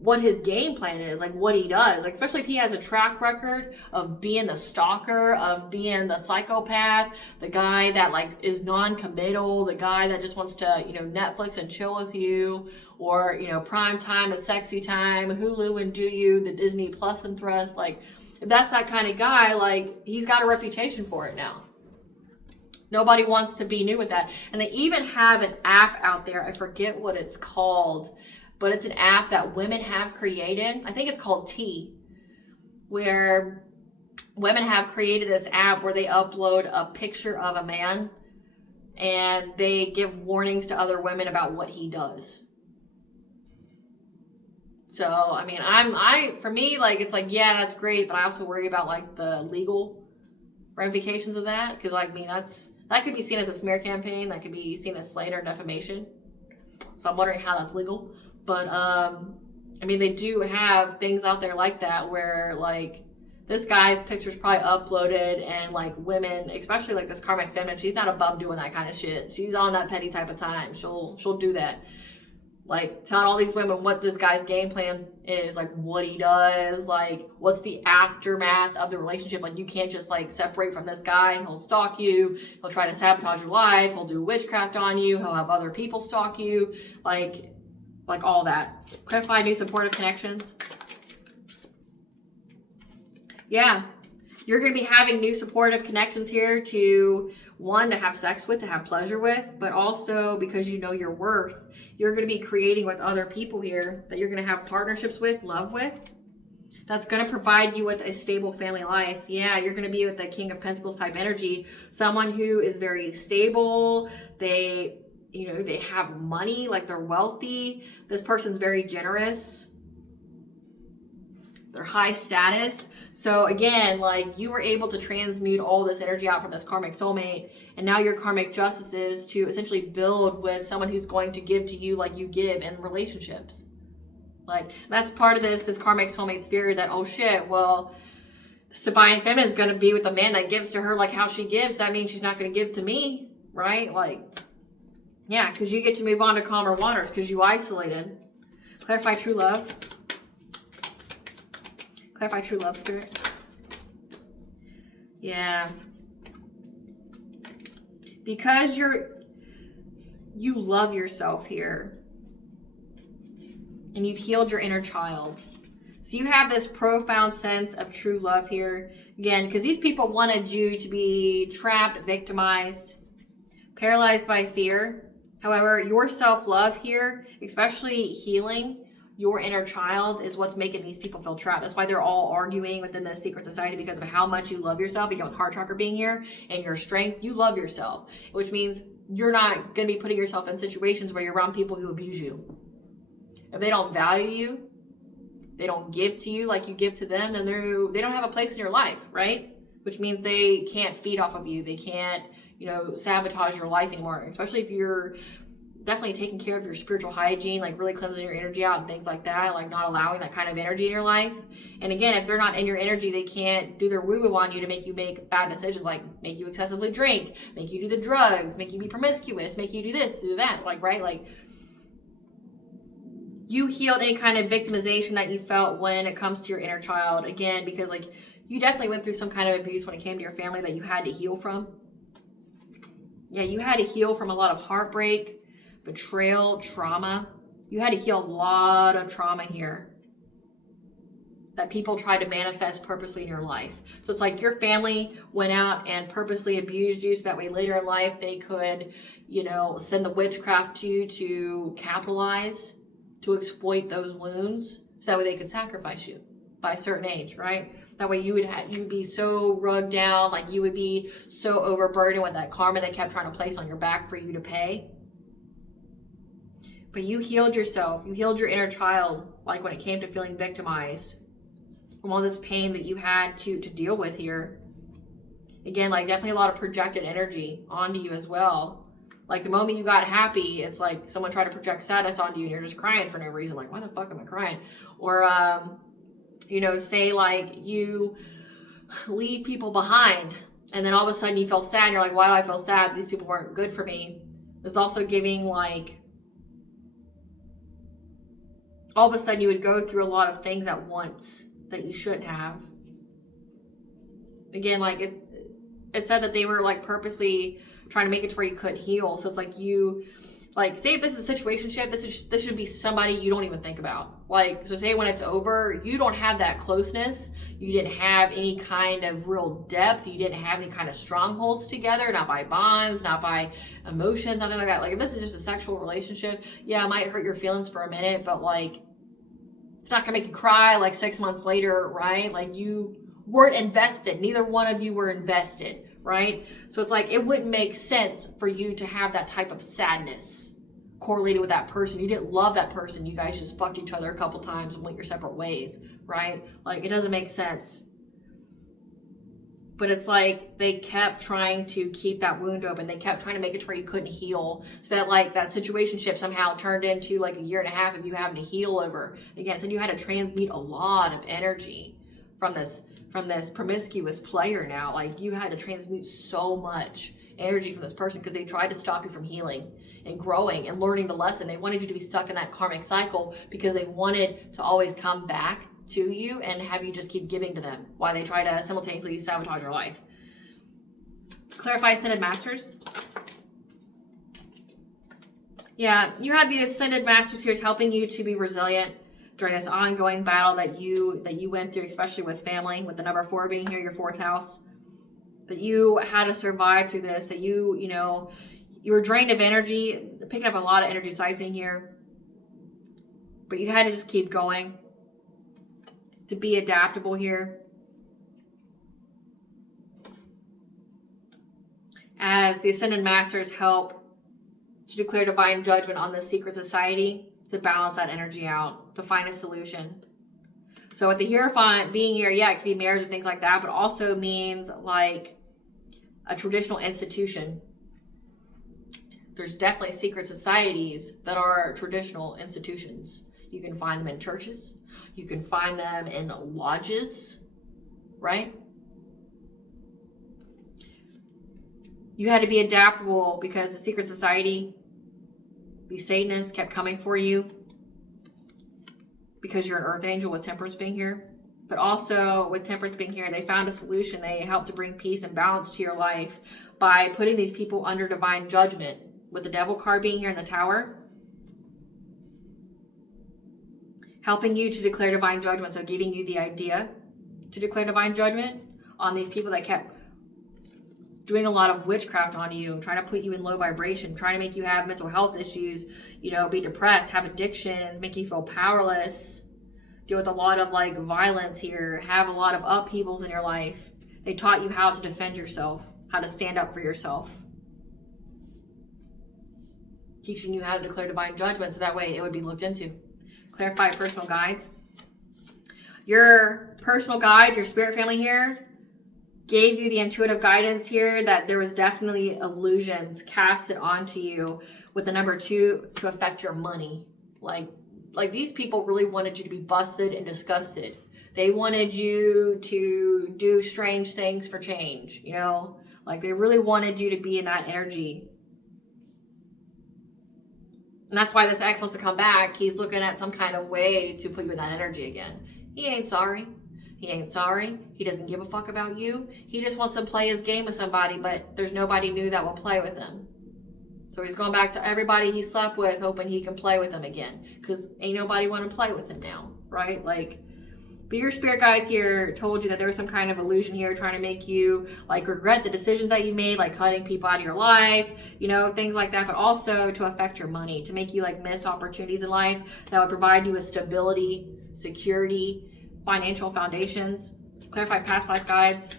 what his game plan is, like what he does, like especially if he has a track record of being the stalker, of being the psychopath, the guy that like is non-committal, the guy that just wants to, you know, Netflix and chill with you, or, you know, prime time and sexy time, Hulu and do you, the Disney Plus and thrust. Like if that's that kind of guy, like he's got a reputation for it now. Nobody wants to be new with that. And they even have an app out there, I forget what it's called, but it's an app that women have created. I think it's called T, where women have created this app where they upload a picture of a man and they give warnings to other women about what he does. So, I mean, for me, like, it's like, yeah, that's great, but I also worry about like the legal ramifications of that. Cause like, I mean, that could be seen as a smear campaign. That could be seen as slander and defamation. So I'm wondering how that's legal. But, I mean, they do have things out there like that where, like, this guy's picture's probably uploaded and, like, women, especially, like, this karmic feminine, she's not above doing that kind of shit. She's on that petty type of time. She'll do that. Like, telling all these women what this guy's game plan is, like, what he does, like, what's the aftermath of the relationship. Like, you can't just, like, separate from this guy. He'll stalk you. He'll try to sabotage your life. He'll do witchcraft on you. He'll have other people stalk you. Like all that. Clarify new supportive connections. Yeah. You're going to be having new supportive connections here to, one, to have sex with, to have pleasure with, but also because you know your worth, you're going to be creating with other people here that you're going to have partnerships with, love with. That's going to provide you with a stable family life. Yeah, you're going to be with the King of Pentacles type energy. Someone who is very stable. They, you know, they have money, like they're wealthy. This person's very generous. They're high status. So again, like you were able to transmute all this energy out from this karmic soulmate. And now your karmic justice is to essentially build with someone who's going to give to you like you give in relationships. Like that's part of this karmic soulmate spirit that, oh shit, well, this divine feminine is going to be with a man that gives to her like how she gives. That means she's not going to give to me, right? Like, yeah, because you get to move on to calmer waters because you isolated. Clarify true love. Clarify true love, spirit. Yeah. Because you love yourself here. And you've healed your inner child. So you have this profound sense of true love here. Again, because these people wanted you to be trapped, victimized, paralyzed by fear. However, your self-love here, especially healing your inner child, is what's making these people feel trapped. That's why they're all arguing within the secret society, because of how much you love yourself. Again, with heart chakra being here and your strength, you love yourself, which means you're not going to be putting yourself in situations where you're around people who abuse you. If they don't value you, they don't give to you like you give to them, then they don't have a place in your life, right? Which means they can't feed off of you. They can't, sabotage your life anymore, especially if you're definitely taking care of your spiritual hygiene, like really cleansing your energy out and things like that, like not allowing that kind of energy in your life. And again, if they're not in your energy, they can't do their woo-woo on you to make you make bad decisions, like make you excessively drink, make you do the drugs, make you be promiscuous, make you do this, do that, like, right? Like, you healed any kind of victimization that you felt when it comes to your inner child. Again, because like you definitely went through some kind of abuse when it came to your family that you had to heal from. Yeah, you had to heal from a lot of heartbreak, betrayal, trauma. You had to heal a lot of trauma here that people tried to manifest purposely in your life. So it's like your family went out and purposely abused you so that way later in life they could, send the witchcraft to you to capitalize, to exploit those wounds so that way they could sacrifice you by a certain age, right? That way you would be so rugged down, like you would be so overburdened with that karma they kept trying to place on your back for you to pay. But you healed yourself. You healed your inner child, like when it came to feeling victimized from all this pain that you had to deal with here. Again, like definitely a lot of projected energy onto you as well. Like the moment you got happy, it's like someone tried to project sadness onto you and you're just crying for no reason. Like, why the fuck am I crying? Or, say like you leave people behind and then all of a sudden you feel sad and you're like, why do I feel sad? These people weren't good for me. It's also giving like all of a sudden you would go through a lot of things at once that you shouldn't have. Again, like it said that they were like purposely trying to make it to where you couldn't heal. So it's like you, like, say if this is a situationship, this should be somebody you don't even think about. Like, so say when it's over, you don't have that closeness. You didn't have any kind of real depth. You didn't have any kind of strongholds together, not by bonds, not by emotions, nothing like that. Like, if this is just a sexual relationship, yeah, it might hurt your feelings for a minute, but like, it's not gonna make you cry like 6 months later, right? Like, you weren't invested. Neither one of you were invested, right? So it's like, it wouldn't make sense for you to have that type of sadness correlated with that person. You didn't love that person. You guys just fucked each other a couple times and went your separate ways, right? Like, it doesn't make sense. But it's like they kept trying to keep that wound open. They kept trying to make it to where you couldn't heal. So that like that situationship somehow turned into like a year and a half of you having to heal over again. So you had to transmute a lot of energy from this promiscuous player now. Like, you had to transmute so much energy from this person because they tried to stop you from healing and growing and learning the lesson. They wanted you to be stuck in that karmic cycle because they wanted to always come back to you and have you just keep giving to them while they try to simultaneously sabotage your life. Clarify Ascended Masters. Yeah, you had the Ascended Masters here helping you to be resilient during this ongoing battle that you went through, especially with family, with the number 4 being here, your 4th house. That you had to survive through this, that you were drained of energy, picking up a lot of energy siphoning here. But you had to just keep going to be adaptable here. As the Ascended Masters help to declare divine judgment on this secret society, to balance that energy out, to find a solution. So with the Hierophant being here, yeah, it could be marriage and things like that, but also means like a traditional institution. There's definitely secret societies that are traditional institutions. You can find them in churches. You can find them in lodges, right? You had to be adaptable because the secret society, these Satanists kept coming for you because you're an earth angel with Temperance being here. But also with Temperance being here, they found a solution. They helped to bring peace and balance to your life by putting these people under divine judgment. With the Devil card being here in the Tower, helping you to declare divine judgment. So giving you the idea to declare divine judgment on these people that kept doing a lot of witchcraft on you, trying to put you in low vibration, trying to make you have mental health issues, be depressed, have addictions, make you feel powerless, deal with a lot of like violence here, have a lot of upheavals in your life. They taught you how to defend yourself, how to stand up for yourself. Teaching you how to declare divine judgment so that way it would be looked into. Clarify personal guides. Your personal guide, your spirit family here, gave you the intuitive guidance here that there was definitely illusions casted onto you with the number 2 to affect your money. Like these people really wanted you to be busted and disgusted. They wanted you to do strange things for change, Like they really wanted you to be in that energy. And that's why this ex wants to come back. He's looking at some kind of way to put you in that energy again. He ain't sorry. He ain't sorry. He doesn't give a fuck about you. He just wants to play his game with somebody, but there's nobody new that will play with him. So he's going back to everybody he slept with, hoping he can play with them again. Because ain't nobody want to play with him now, right? But your spirit guides here told you that there was some kind of illusion here trying to make you regret the decisions that you made, like cutting people out of your life, things like that, but also to affect your money, to make you miss opportunities in life that would provide you with stability, security, financial foundations. Clarify past life guides.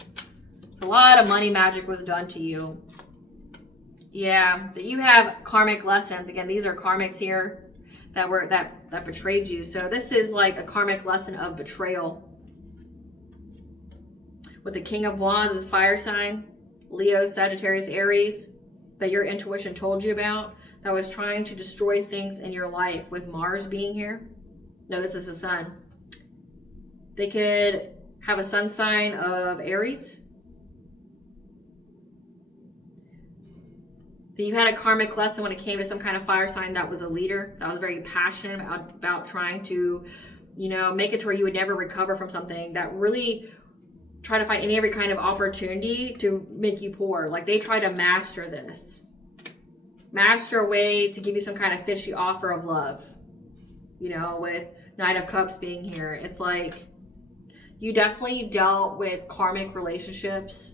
A lot of money magic was done to you. Yeah, that you have karmic lessons. Again, these are karmics here that betrayed you. So this is like a karmic lesson of betrayal. With the King of Wands is fire sign, Leo, Sagittarius, Aries, that your intuition told you about, that was trying to destroy things in your life. With Mars being here, no, this is the sun. They could have a sun sign of Aries. that you had a karmic lesson when it came to some kind of fire sign that was a leader, that was very passionate about trying to, you know, make it to where you would never recover from something, that really try to find every kind of opportunity to make you poor. Like they try to master this. Master a way to give you some kind of fishy offer of love. You know, with Knight of Cups being here. It's like you definitely dealt with karmic relationships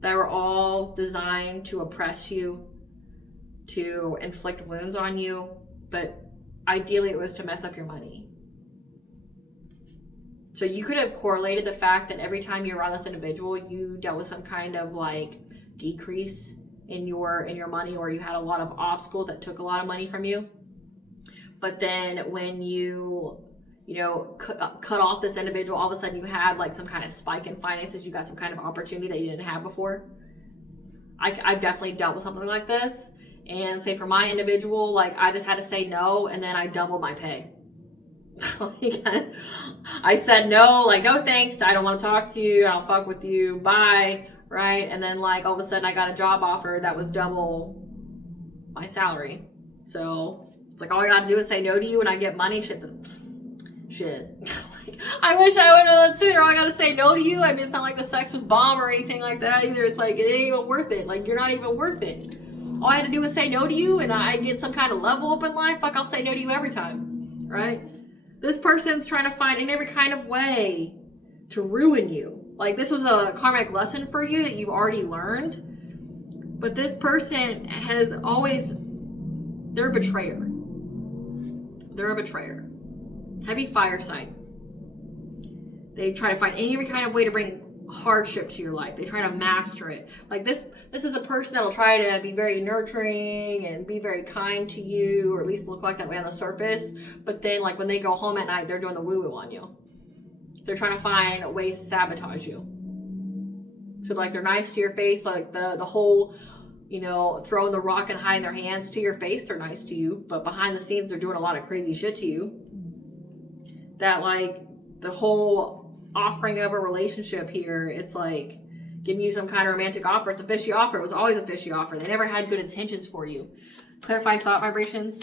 that were all designed to oppress you, to inflict wounds on you, but ideally it was to mess up your money. So you could have correlated the fact that every time you're around this individual, you dealt with some kind of like decrease in your money, or you had a lot of obstacles that took a lot of money from you. But then when you know, cut off this individual, all of a sudden you had like some kind of spike in finances. You got some kind of opportunity that you didn't have before. I've definitely dealt with something like this. And say for my individual, like I just had to say no, and then I doubled my pay. I said no, like no thanks, I don't want to talk to you, I don't fuck with you, bye, right? And then like all of a sudden I got a job offer that was double my salary. So it's like all I gotta do is say no to you and I get money. Shit. Like, I wish I would know that sooner. All I gotta say no to you. I mean, it's not like the sex was bomb or anything like that either. It's like it ain't even worth it. Like you're not even worth it. All I had to do was say no to you and I get some kind of level up in life. Fuck, I'll say no to you every time, right? This person's trying to find in every kind of way to ruin you. Like this was a karmic lesson for you that you've already learned. But this person has always, they're a betrayer. They're a betrayer. Heavy fire sign. They try to find every kind of way to bring hardship to your life. They try to master it. Like this is a person that'll try to be very nurturing and be very kind to you, or at least look like that way on the surface. But then like when they go home at night, they're doing the woo-woo on you. They're trying to find ways to sabotage you. So like they're nice to your face, like the whole, you know, throwing the rock and hiding their hands to your face, they're nice to you, but behind the scenes they're doing a lot of crazy shit to you. That like the whole offering of a relationship here, it's like giving you some kind of romantic offer. It's a fishy offer. It was always a fishy offer. They never had good intentions for you. Clarified thought vibrations.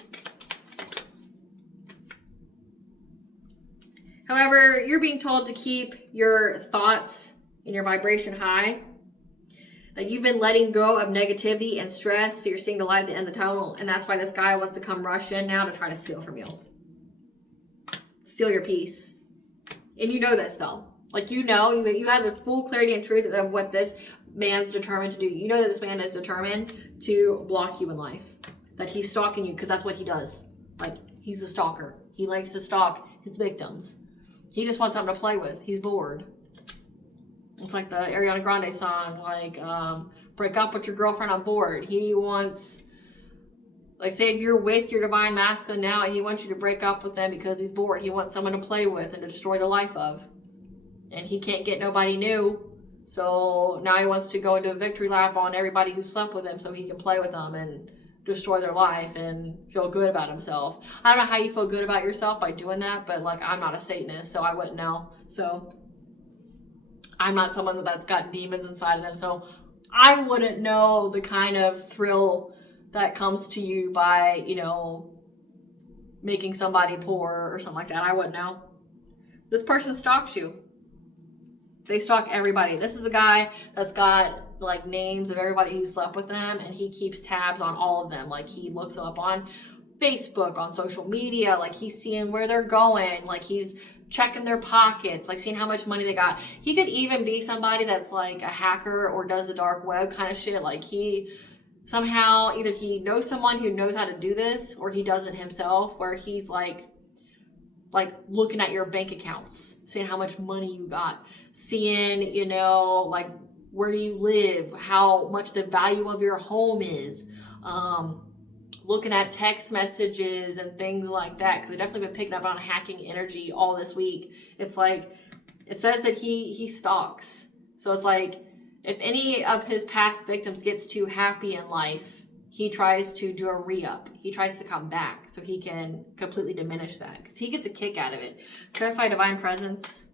However, you're being told to keep your thoughts and your vibration high. Like you've been letting go of negativity and stress, so you're seeing the light at the end of the tunnel, and that's why this guy wants to come rush in now to try to steal from you. Steal your peace. And you know this though. Like you know, you have the full clarity and truth of what this man's determined to do. You know that this man is determined to block you in life. That he's stalking you because that's what he does. Like he's a stalker. He likes to stalk his victims. He just wants something to play with. He's bored. It's like the Ariana Grande song, like break up with your girlfriend on board. He wants, like say if you're with your divine masculine now, he wants you to break up with them because he's bored. He wants someone to play with and to destroy the life of. And he can't get nobody new. So now he wants to go into a victory lap on everybody who slept with him so he can play with them and destroy their life and feel good about himself. I don't know how you feel good about yourself by doing that, but like I'm not a Satanist, so I wouldn't know. So I'm not someone that's got demons inside of them, so I wouldn't know the kind of thrill that comes to you by, you know, making somebody poor or something like that. I wouldn't know. This person stalks you. They stalk everybody. This is the guy that's got like names of everybody who slept with them, and he keeps tabs on all of them. Like he looks them up on Facebook, on social media, like he's seeing where they're going, like he's checking their pockets, like seeing how much money they got. He could even be somebody that's like a hacker or does the dark web kind of shit. Like he somehow, either he knows someone who knows how to do this, or he does it himself, where he's like looking at your bank accounts, seeing how much money you got, seeing, you know, like where you live, how much the value of your home is, looking at text messages and things like that, because I've definitely been picking up on hacking energy all this week. It's like, it says that he stalks. So it's like, if any of his past victims gets too happy in life, he tries to do a re-up. He tries to come back so he can completely diminish that, because he gets a kick out of it. Clarify divine presence.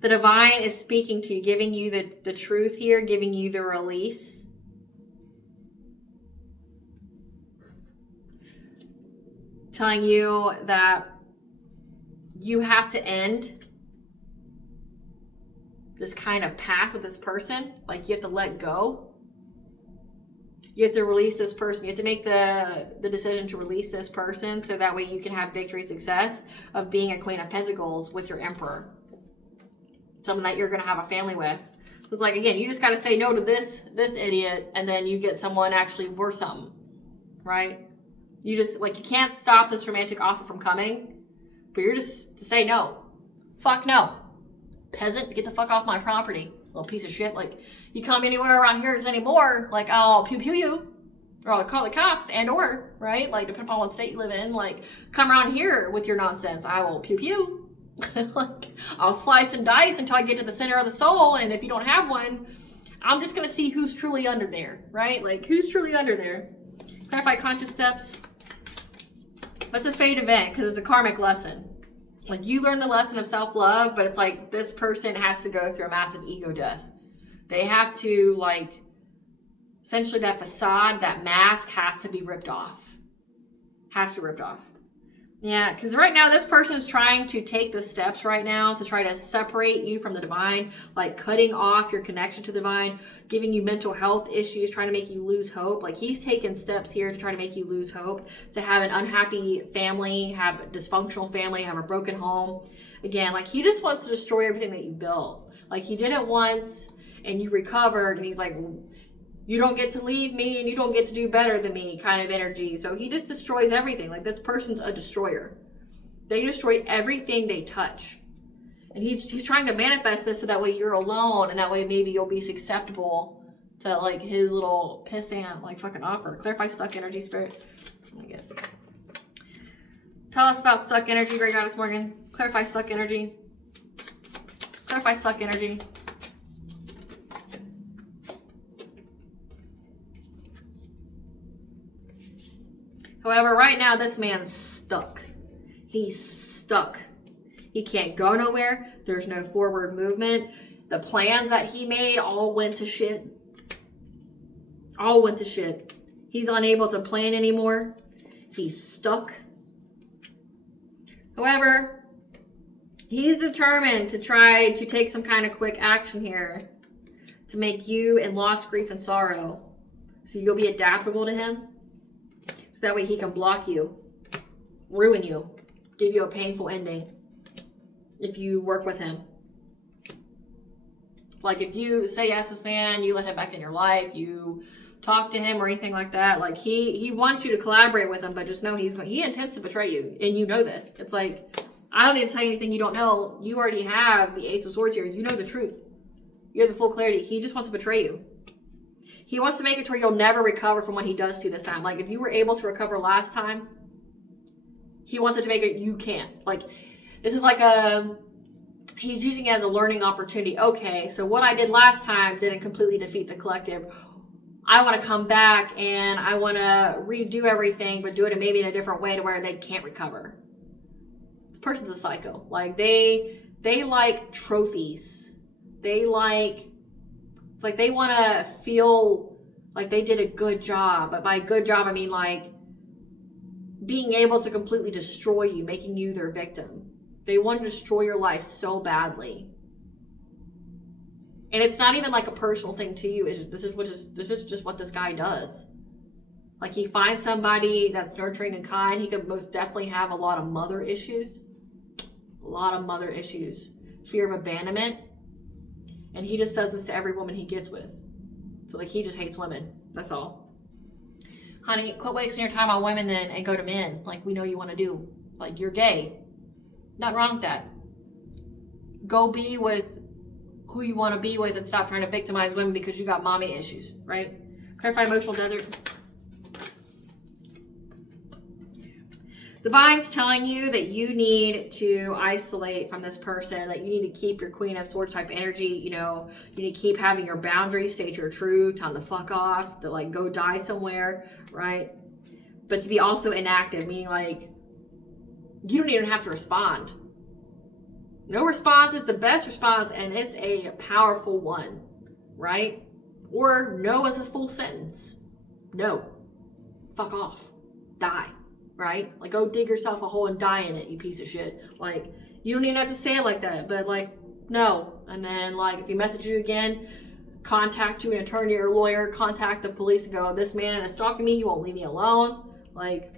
The divine is speaking to you, giving you the truth here, giving you the release. Telling you that you have to end this kind of path with this person. Like, you have to let go. You have to release this person. You have to make the decision to release this person so that way you can have victory and success of being a Queen of Pentacles with your Emperor. Someone that you're going to have a family with. It's like, again, you just got to say no to this idiot, and then you get someone actually worth something, right? You just, like, you can't stop this romantic offer from coming, but you're just to say no. Fuck no. Peasant, get the fuck off my property. Little piece of shit. Like, you come anywhere around here anymore, like, I'll pew you. Or I'll call the cops, and or, right? Like, depending on what state you live in, like, come around here with your nonsense. I will pew. Like, I'll slice and dice until I get to the center of the soul, and if you don't have one, I'm just going to see who's truly under there, right? Like, who's truly under there? Clarify conscious steps. What's a fate event? Because it's a karmic lesson. Like, you learn the lesson of self-love, but it's like this person has to go through a massive ego death. They have to, like, essentially that facade, that mask has to be ripped off. Has to be ripped off. Yeah, because right now this person is trying to take the steps right now to try to separate you from the divine, like cutting off your connection to the divine, giving you mental health issues, trying to make you lose hope. Like, he's taking steps here to try to make you lose hope, to have an unhappy family, have a dysfunctional family, have a broken home. Again, like, he just wants to destroy everything that you built. Like, he did it once and you recovered, and he's like, you don't get to leave me and you don't get to do better than me kind of energy. So he just destroys everything. Like, this person's a destroyer. They destroy everything they touch. And he's trying to manifest this so that way you're alone, and that way maybe you'll be susceptible to, like, his little pissant, like, fucking offer. Clarify stuck energy, Spirit. Oh my God. Tell us about stuck energy, Great Goddess Morgan. Clarify stuck energy. Clarify stuck energy. However, right now, this man's stuck. He's stuck. He can't go nowhere. There's no forward movement. The plans that he made all went to shit. All went to shit. He's unable to plan anymore. He's stuck. However, he's determined to try to take some kind of quick action here to make you in loss, grief, and sorrow. So you'll be adaptable to him. So that way he can block you, ruin you, give you a painful ending if you work with him. Like, if you say yes to this man, you let him back in your life, you talk to him or anything like that, like, he wants you to collaborate with him, but just know he intends to betray you, and you know this. It's like, I don't need to tell you anything you don't know. You already have the Ace of Swords here. You know the truth. You have the full clarity. He just wants to betray you. He wants to make it to where you'll never recover from what he does to you this time. Like, if you were able to recover last time, he wants it to make it you can't. Like, this is like he's using it as a learning opportunity. Okay, so what I did last time didn't completely defeat the collective. I want to come back and I want to redo everything, but do it maybe in a different way to where they can't recover. This person's a psycho. Like, they like trophies. It's like they want to feel like they did a good job. But by good job, I mean, like, being able to completely destroy you, making you their victim. They want to destroy your life so badly. And it's not even like a personal thing to you. It's just, this is just what this guy does. Like, he finds somebody that's nurturing and kind. He could most definitely have a lot of mother issues. A lot of mother issues. Fear of abandonment. And he just says this to every woman he gets with. So, like, he just hates women. That's all. Honey, quit wasting your time on women then and go to men. Like, we know you want to do. Like, you're gay. Nothing wrong with that. Go be with who you want to be with and stop trying to victimize women because you got mommy issues, right? Clarify emotional desert. Divine's telling you that you need to isolate from this person, that you need to keep your Queen of Swords type energy, you know, you need to keep having your boundaries, state your truth, tell them to fuck off, to, like, go die somewhere, right? But to be also inactive, meaning, like, you don't even have to respond. No response is the best response, and it's a powerful one, right? Or no is a full sentence. No. Fuck off. Die. Right? Like, go dig yourself a hole and die in it, you piece of shit. Like, you don't even have to say it like that, but like, no. And then, like, if he messages you again, contact you, an attorney or a lawyer, contact the police and go, this man is stalking me, he won't leave me alone. Like,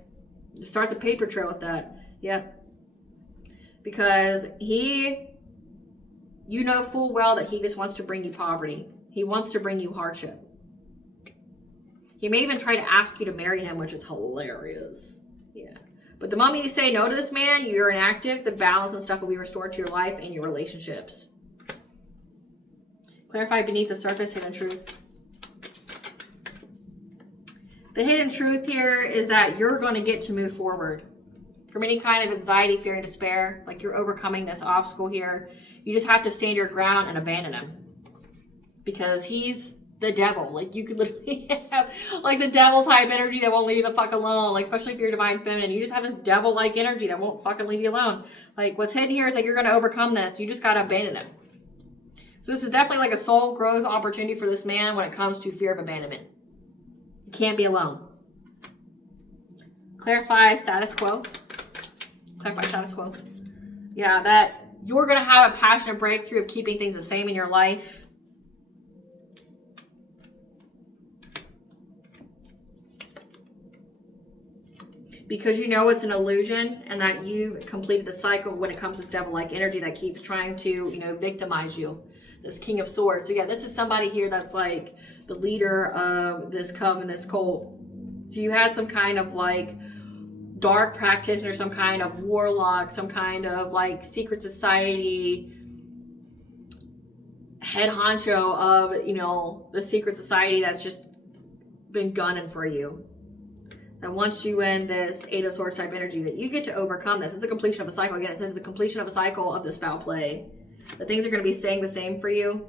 start the paper trail with that. Yep. Because you know full well that he just wants to bring you poverty. He wants to bring you hardship. He may even try to ask you to marry him, which is hilarious. Yeah. But the moment you say no to this man, you're inactive, the balance and stuff will be restored to your life and your relationships. Clarify beneath the surface, hidden truth. The hidden truth here is that you're going to get to move forward. From any kind of anxiety, fear, and despair, like you're overcoming this obstacle here, you just have to stand your ground and abandon him. Because he's the devil. Like, you could literally have like the devil type energy that won't leave you the fuck alone. Like, especially if you're divine feminine, you just have this devil like energy that won't fucking leave you alone. Like, what's hidden here is like you're going to overcome this. You just got to abandon him. So this is definitely like a soul growth opportunity for this man when it comes to fear of abandonment. You can't be alone. Clarify status quo. Clarify status quo. Yeah, that you're going to have a passionate breakthrough of keeping things the same in your life. Because you know it's an illusion and that you've completed the cycle when it comes to this devil-like energy that keeps trying to, victimize you. This King of Swords. So yeah, this is somebody here that's like the leader of this coven, this cult. So you had some kind of like dark practitioner, some kind of warlock, some kind of like secret society head honcho of, the secret society that's just been gunning for you. That wants you in this Eight of Swords type energy, that you get to overcome this. It's a completion of a cycle. Again, it says it's a completion of a cycle of this foul play. That things are going to be staying the same for you.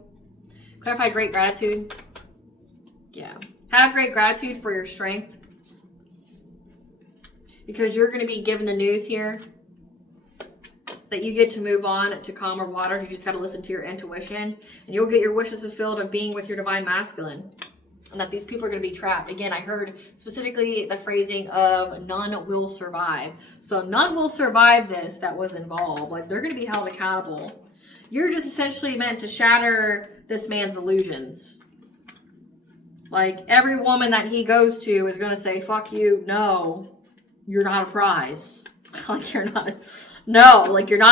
Clarify great gratitude. Yeah. Have great gratitude for your strength. Because you're going to be given the news here that you get to move on to calmer waters. You just got to listen to your intuition. And you'll get your wishes fulfilled of being with your divine masculine. And that these people are going to be trapped. Again, I heard specifically the phrasing of none will survive. So none will survive this that was involved. Like, they're going to be held accountable. You're just essentially meant to shatter this man's illusions. Like, every woman that he goes to is going to say, fuck you, no, you're not a prize. Like, you're not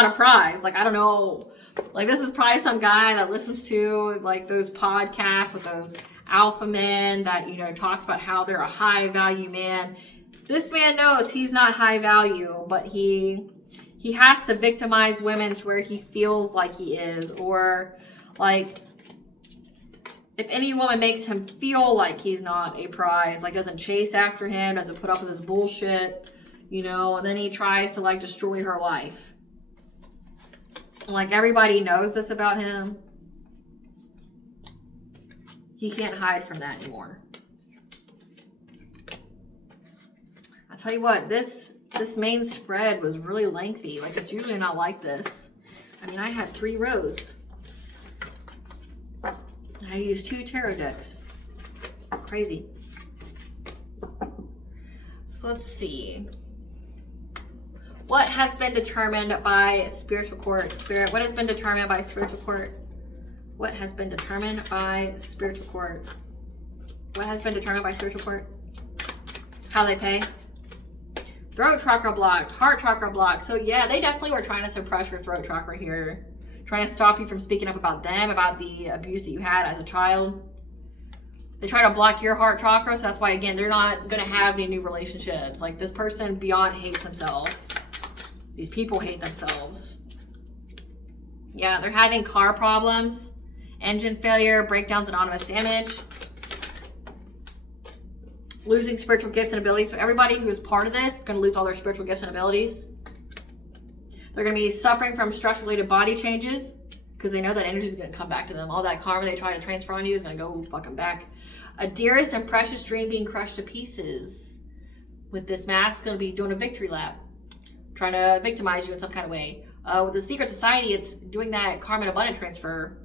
a prize. Like, I don't know. Like, this is probably some guy that listens to, like, those podcasts with those alpha men that, talks about how they're a high value man. This man knows he's not high value, but he has to victimize women to where he feels like he is. Or, like, if any woman makes him feel like he's not a prize, like doesn't chase after him, doesn't put up with his bullshit, and then he tries to, like, destroy her life. Like, everybody knows this about him. He can't hide from that anymore. I'll tell you what, this main spread was really lengthy. Like, it's usually not like this. I mean, I had 3 rows. I used 2 tarot decks. Crazy. So let's see. What has been determined by spiritual court? Spirit, what has been determined by spiritual court? What has been determined by spiritual court? What has been determined by spiritual court? How they pay? Throat chakra blocked, heart chakra blocked. So yeah, they definitely were trying to suppress your throat chakra here. Trying to stop you from speaking up about them, about the abuse that you had as a child. They try to block your heart chakra, so that's why, again, they're not going to have any new relationships. Like, this person beyond hates himself. These people hate themselves. Yeah, they're having car problems. Engine failure, breakdowns, anonymous damage. Losing spiritual gifts and abilities. So everybody who is part of this is going to lose all their spiritual gifts and abilities. They're going to be suffering from stress-related body changes because they know that energy is going to come back to them. All that karma they try to transfer on you is going to go fucking back. A dearest and precious dream being crushed to pieces. With this mask, going to be doing a victory lap. Trying to victimize you in some kind of way. With the secret society, it's doing that karma and abundant transfer.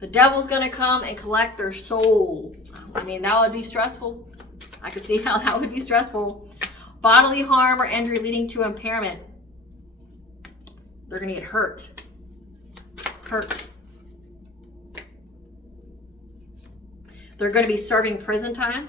The devil's gonna come and collect their soul. I mean, that would be stressful. I could see how that would be stressful. Bodily harm or injury leading to impairment. They're gonna get hurt. Hurt. They're gonna be serving prison time.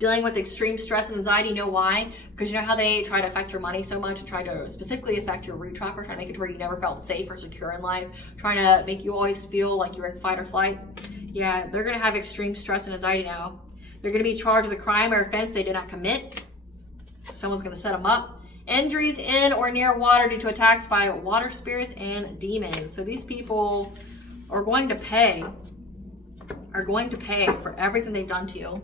Dealing with extreme stress and anxiety. You know why? Because you know how they try to affect your money so much and try to specifically affect your root chakra, trying to make it to where you never felt safe or secure in life, trying to make you always feel like you're in fight or flight. Yeah, they're going to have extreme stress and anxiety now. They're going to be charged with a crime or offense they did not commit. Someone's going to set them up. Injuries in or near water due to attacks by water spirits and demons. So these people are going to pay for everything they've done to you.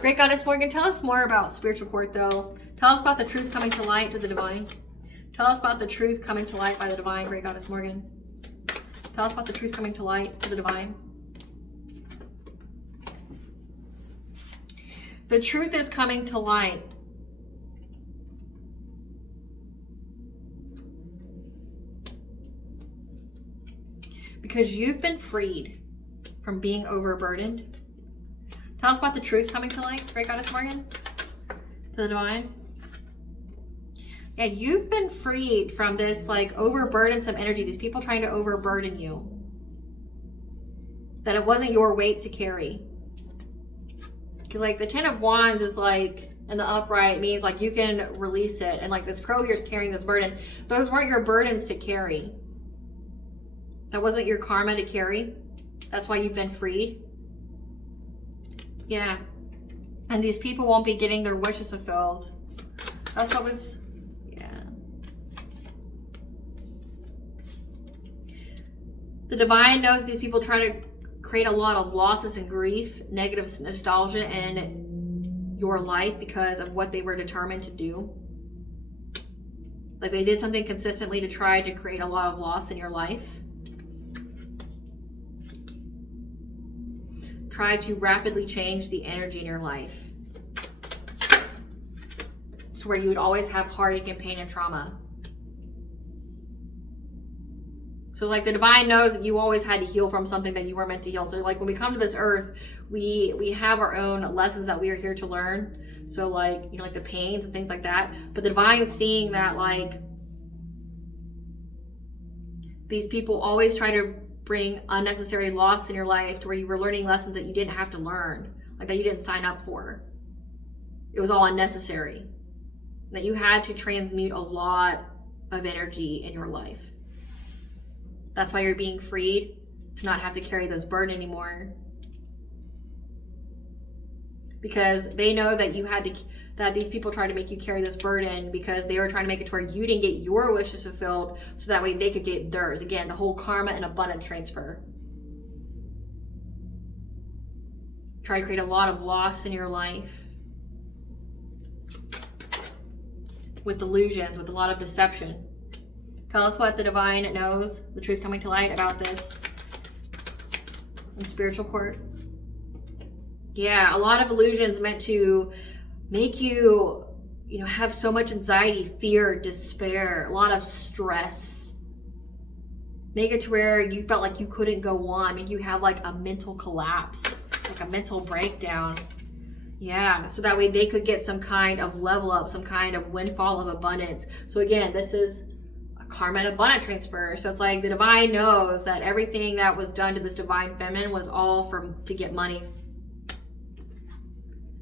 Great Goddess Morgan, tell us more about spiritual court though. Tell us about the truth coming to light to the divine. Tell us about the truth coming to light by the divine, Great Goddess Morgan. Tell us about the truth coming to light to the divine. The truth is coming to light. Because you've been freed from being overburdened. Tell us about the truth coming to light, Great Goddess Morgan, to the divine. Yeah, you've been freed from this like overburdensome energy, these people trying to overburden you. That it wasn't your weight to carry. Because like the 10 of Wands is like, in the upright means like you can release it. And like this crow here is carrying this burden. Those weren't your burdens to carry. That wasn't your karma to carry. That's why you've been freed. Yeah. And these people won't be getting their wishes fulfilled. That's what was, yeah. The divine knows these people try to create a lot of losses and grief, negative nostalgia in your life because of what they were determined to do. Like they did something consistently to try to create a lot of loss in your life. Try to rapidly change the energy in your life to where you would always have heartache and pain and trauma. So like the divine knows that you always had to heal from something that you were meant to heal. So like when we come to this earth, we have our own lessons that we are here to learn. So like, you know, like the pains and things like that. But the divine is seeing that like these people always try to bring unnecessary loss in your life to where you were learning lessons that you didn't have to learn, like that you didn't sign up for. It was all unnecessary. That you had to transmute a lot of energy in your life. That's why you're being freed to not have to carry this burden anymore. Because they know that you had to, that these people tried to make you carry this burden because they were trying to make it to where you didn't get your wishes fulfilled so that way they could get theirs. Again, the whole karma and abundance transfer. Try to create a lot of loss in your life. With illusions, with a lot of deception. Tell us what the divine knows, the truth coming to light about this in spiritual court. Yeah, a lot of illusions meant to make you, you know, have so much anxiety, fear, despair, a lot of stress. Make it to where you felt like you couldn't go on. Make you have like a mental collapse, like a mental breakdown. Yeah, so that way they could get some kind of level up, some kind of windfall of abundance. So again, this is a karma and abundant transfer. So it's like the divine knows that everything that was done to this divine feminine was all to get money.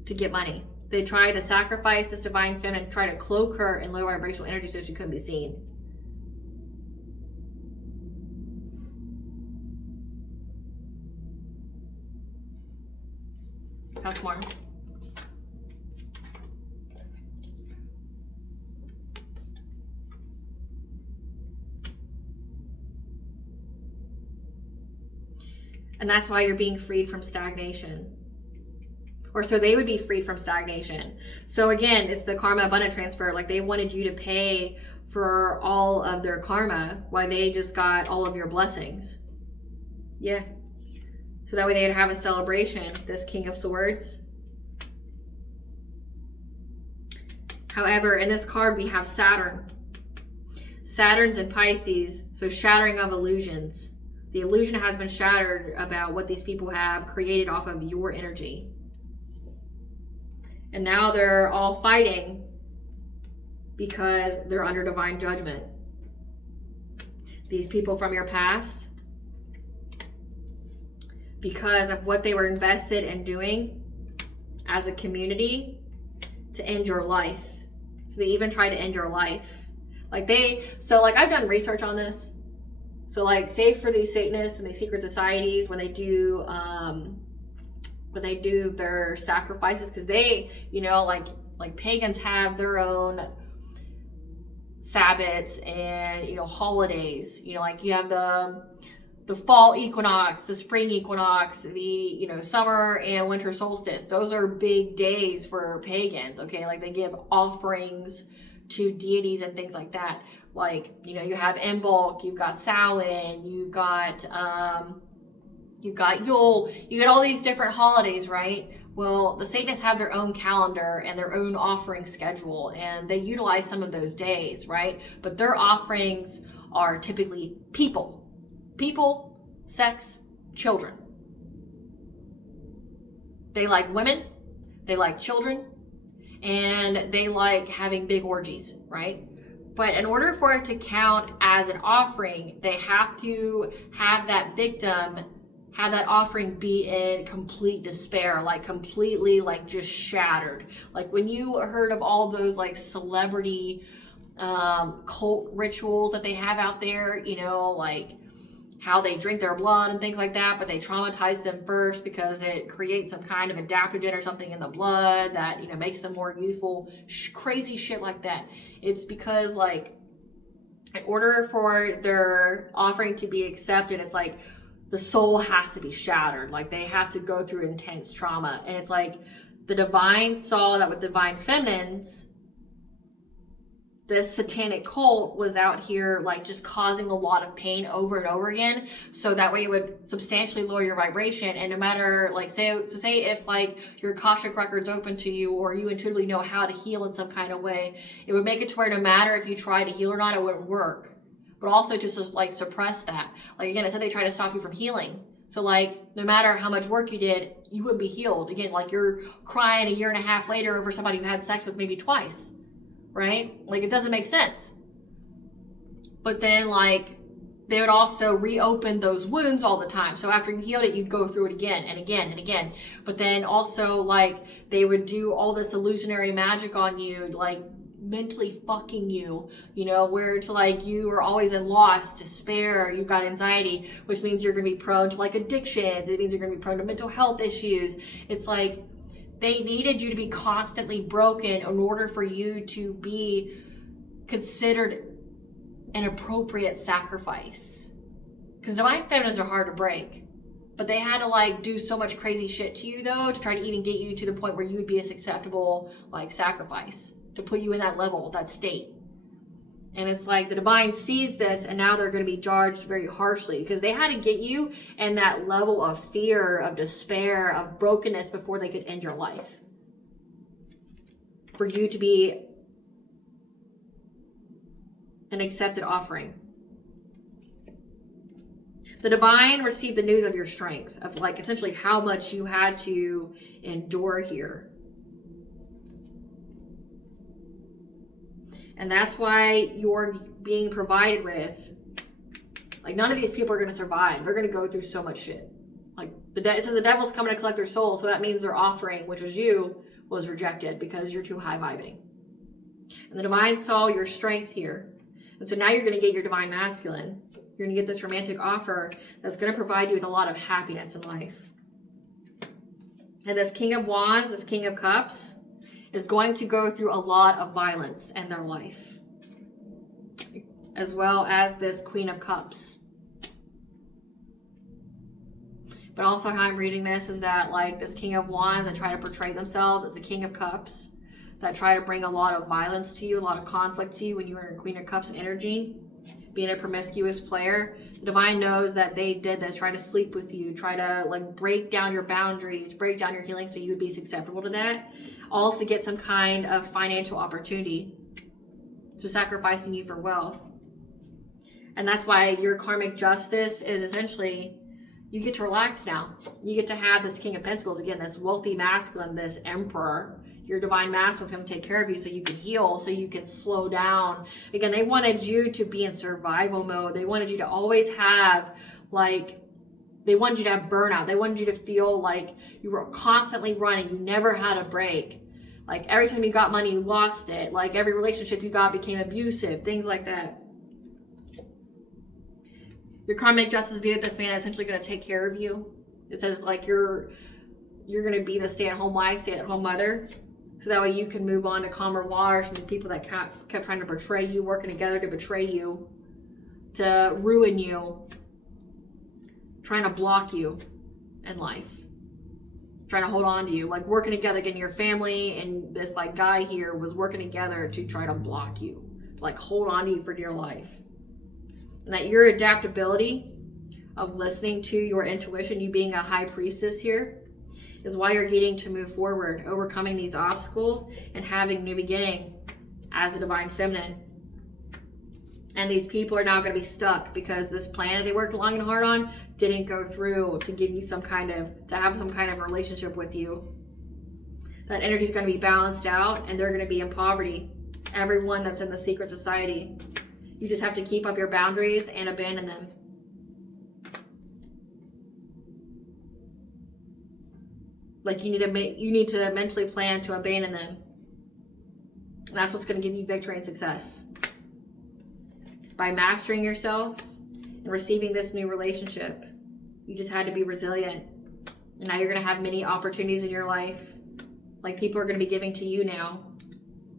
To get money. They tried to sacrifice this divine feminine, try to cloak her in low vibrational energy so she couldn't be seen. How's more? And that's why you're being freed from stagnation. Or so they would be freed from stagnation. So again, it's the karma abundant transfer. Like they wanted you to pay for all of their karma while they just got all of your blessings. Yeah. So that way they'd have a celebration, this King of Swords. However, in this card we have Saturn. Saturn's in Pisces, so shattering of illusions. The illusion has been shattered about what these people have created off of your energy. And now they're all fighting because they're under divine judgment. These people from your past, because of what they were invested in doing as a community to end your life. So they even try to end your life. So I've done research on this. So say for these Satanists and these secret societies, when they do their sacrifices, because they, like pagans have their own Sabbats and, holidays, you have the fall equinox, the spring equinox, the, summer and winter solstice. Those are big days for pagans. Okay. They give offerings to deities and things like that. You have Imbolc, you've got Samhain, you've got Yule, you get all these different holidays, right? Well, the Satanists have their own calendar and their own offering schedule, and they utilize some of those days, right? But their offerings are typically people, sex, children. They like women, they like children, and they like having big orgies, right? But in order for it to count as an offering, they have to have that victim have that offering be in complete despair, completely just shattered. When you heard of all those celebrity cult rituals that they have out there, how they drink their blood and things like that, but they traumatize them first because it creates some kind of adaptogen or something in the blood that, makes them more youthful, crazy shit like that. It's because in order for their offering to be accepted, it's the soul has to be shattered. They have to go through intense trauma. And it's the divine saw that with divine feminines, this satanic cult was out here just causing a lot of pain over and over again. So that way it would substantially lower your vibration. And no matter say if your Akashic record's open to you, or you intuitively know how to heal in some kind of way, it would make it to where no matter if you try to heal or not, it wouldn't work. But also just to suppress that. Again, I said they try to stop you from healing. So no matter how much work you did, you wouldn't be healed. Again, you're crying a year and a half later over somebody you had sex with maybe twice, right? It doesn't make sense. But then they would also reopen those wounds all the time. So after you healed it, you'd go through it again and again and again. But then also they would do all this illusionary magic on you, mentally fucking you, where it's you are always in loss, despair, you've got anxiety, which means you're going to be prone to addictions. It means you're going to be prone to mental health issues. It's they needed you to be constantly broken in order for you to be considered an appropriate sacrifice. Because divine feminines are hard to break. But they had to do so much crazy shit to you though to try to even get you to the point where you would be a acceptable sacrifice, to put you in that level, that state. And it's the divine sees this, and now they're going to be judged very harshly because they had to get you in that level of fear, of despair, of brokenness before they could end your life. For you to be an accepted offering. The divine received the news of your strength, of essentially how much you had to endure here. And that's why you're being provided with, none of these people are going to survive. They're going to go through so much shit. It says the devil's coming to collect their soul, so that means their offering, which was you, was rejected because you're too high vibing. And the divine saw your strength here. And so now you're going to get your divine masculine. You're going to get this romantic offer that's going to provide you with a lot of happiness in life. And this King of Wands, this King of Cups, is going to go through a lot of violence in their life, as well as this Queen of Cups. But also how I'm reading this is that this King of Wands that try to portray themselves as a King of Cups, that try to bring a lot of violence to you, a lot of conflict to you when you are in Queen of Cups energy, being a promiscuous player. The divine knows that they did this, try to sleep with you, try to break down your boundaries, break down your healing so you would be susceptible to that. All to get some kind of financial opportunity. So sacrificing you for wealth. And that's why your karmic justice is essentially, you get to relax now. You get to have this King of Pentacles, again, this wealthy masculine, this emperor. Your divine masculine is going to take care of you so you can heal, so you can slow down. Again, they wanted you to be in survival mode. They wanted you to always have, like, they wanted you to have burnout. They wanted you to feel like you were constantly running. You never had a break. Like, every time you got money, you lost it. Like, every relationship you got became abusive. Things like that. Your karmic justice be with this man is essentially going to take care of you. It says, like, you're going to be the stay-at-home wife, stay-at-home mother. So that way you can move on to calmer waters from these people that kept trying to betray you, working together to betray you, to ruin you, trying to block you in life, trying to hold on to you, like working together. Again, your family and this like guy here was working together to try to block you, like hold on to you for dear life. And that your adaptability of listening to your intuition, you being a high priestess here, is why you're getting to move forward, overcoming these obstacles and having new beginning as a divine feminine. And these people are now going to be stuck because this plan that they worked long and hard on didn't go through to give you to have some kind of relationship with you. That energy is going to be balanced out and they're going to be in poverty. Everyone that's in the secret society. You just have to keep up your boundaries and abandon them. Like you need to mentally plan to abandon them. And that's what's going to give you victory and success. By mastering yourself and receiving this new relationship, you just had to be resilient. And now you're going to have many opportunities in your life. Like people are going to be giving to you now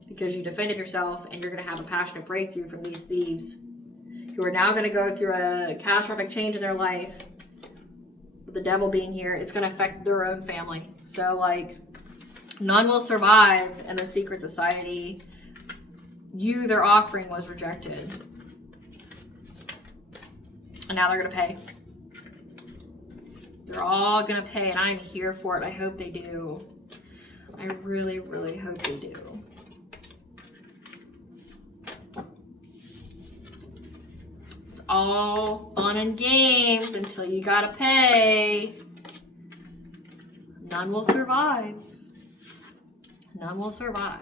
because you defended yourself, and you're going to have a passionate breakthrough from these thieves who are now going to go through a catastrophic change in their life. With the devil being here, it's going to affect their own family. So like none will survive in the secret society. Their offering was rejected. And now they're going to pay. They're all going to pay, and I'm here for it. I hope they do. I really, really hope they do. It's all fun and games until you got to pay. None will survive. None will survive.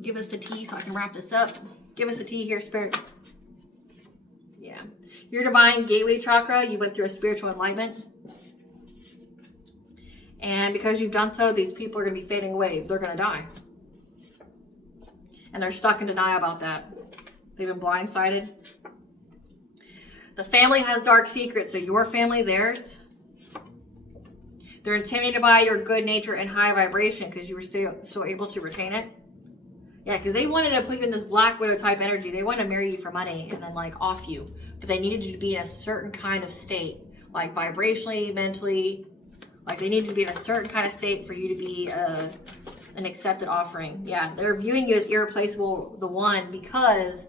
Give us the tea so I can wrap this up. Give us the tea here, Spirit. Yeah. Your divine gateway chakra, you went through a spiritual enlightenment. And because you've done so, these people are going to be fading away. They're going to die. And they're stuck in denial about that. They've been blindsided. The family has dark secrets. So your family, theirs. They're intimidated by your good nature and high vibration because you were still able to retain it. Yeah, because they wanted to put you in this Black Widow type energy. They wanted to marry you for money and then like off you. But they needed you to be in a certain kind of state. Like vibrationally, mentally. Like they needed to be in a certain kind of state for you to be an accepted offering. Yeah, they're viewing you as irreplaceable, the one, because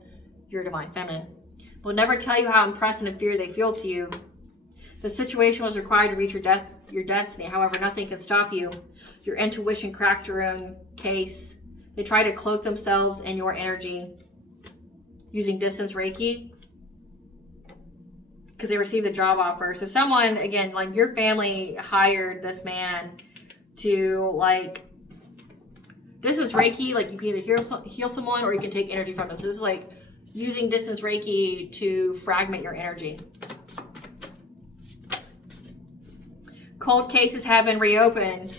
you're divine feminine. They'll never tell you how impressed and inferior they feel to you. The situation was required to reach your destiny. However, nothing can stop you. Your intuition cracked your own case. They try to cloak themselves in your energy using distance Reiki because they received a job offer. So someone, again, like your family hired this man to like distance Reiki. Like you can either heal someone or you can take energy from them. So this is like using distance Reiki to fragment your energy. Cold cases have been reopened.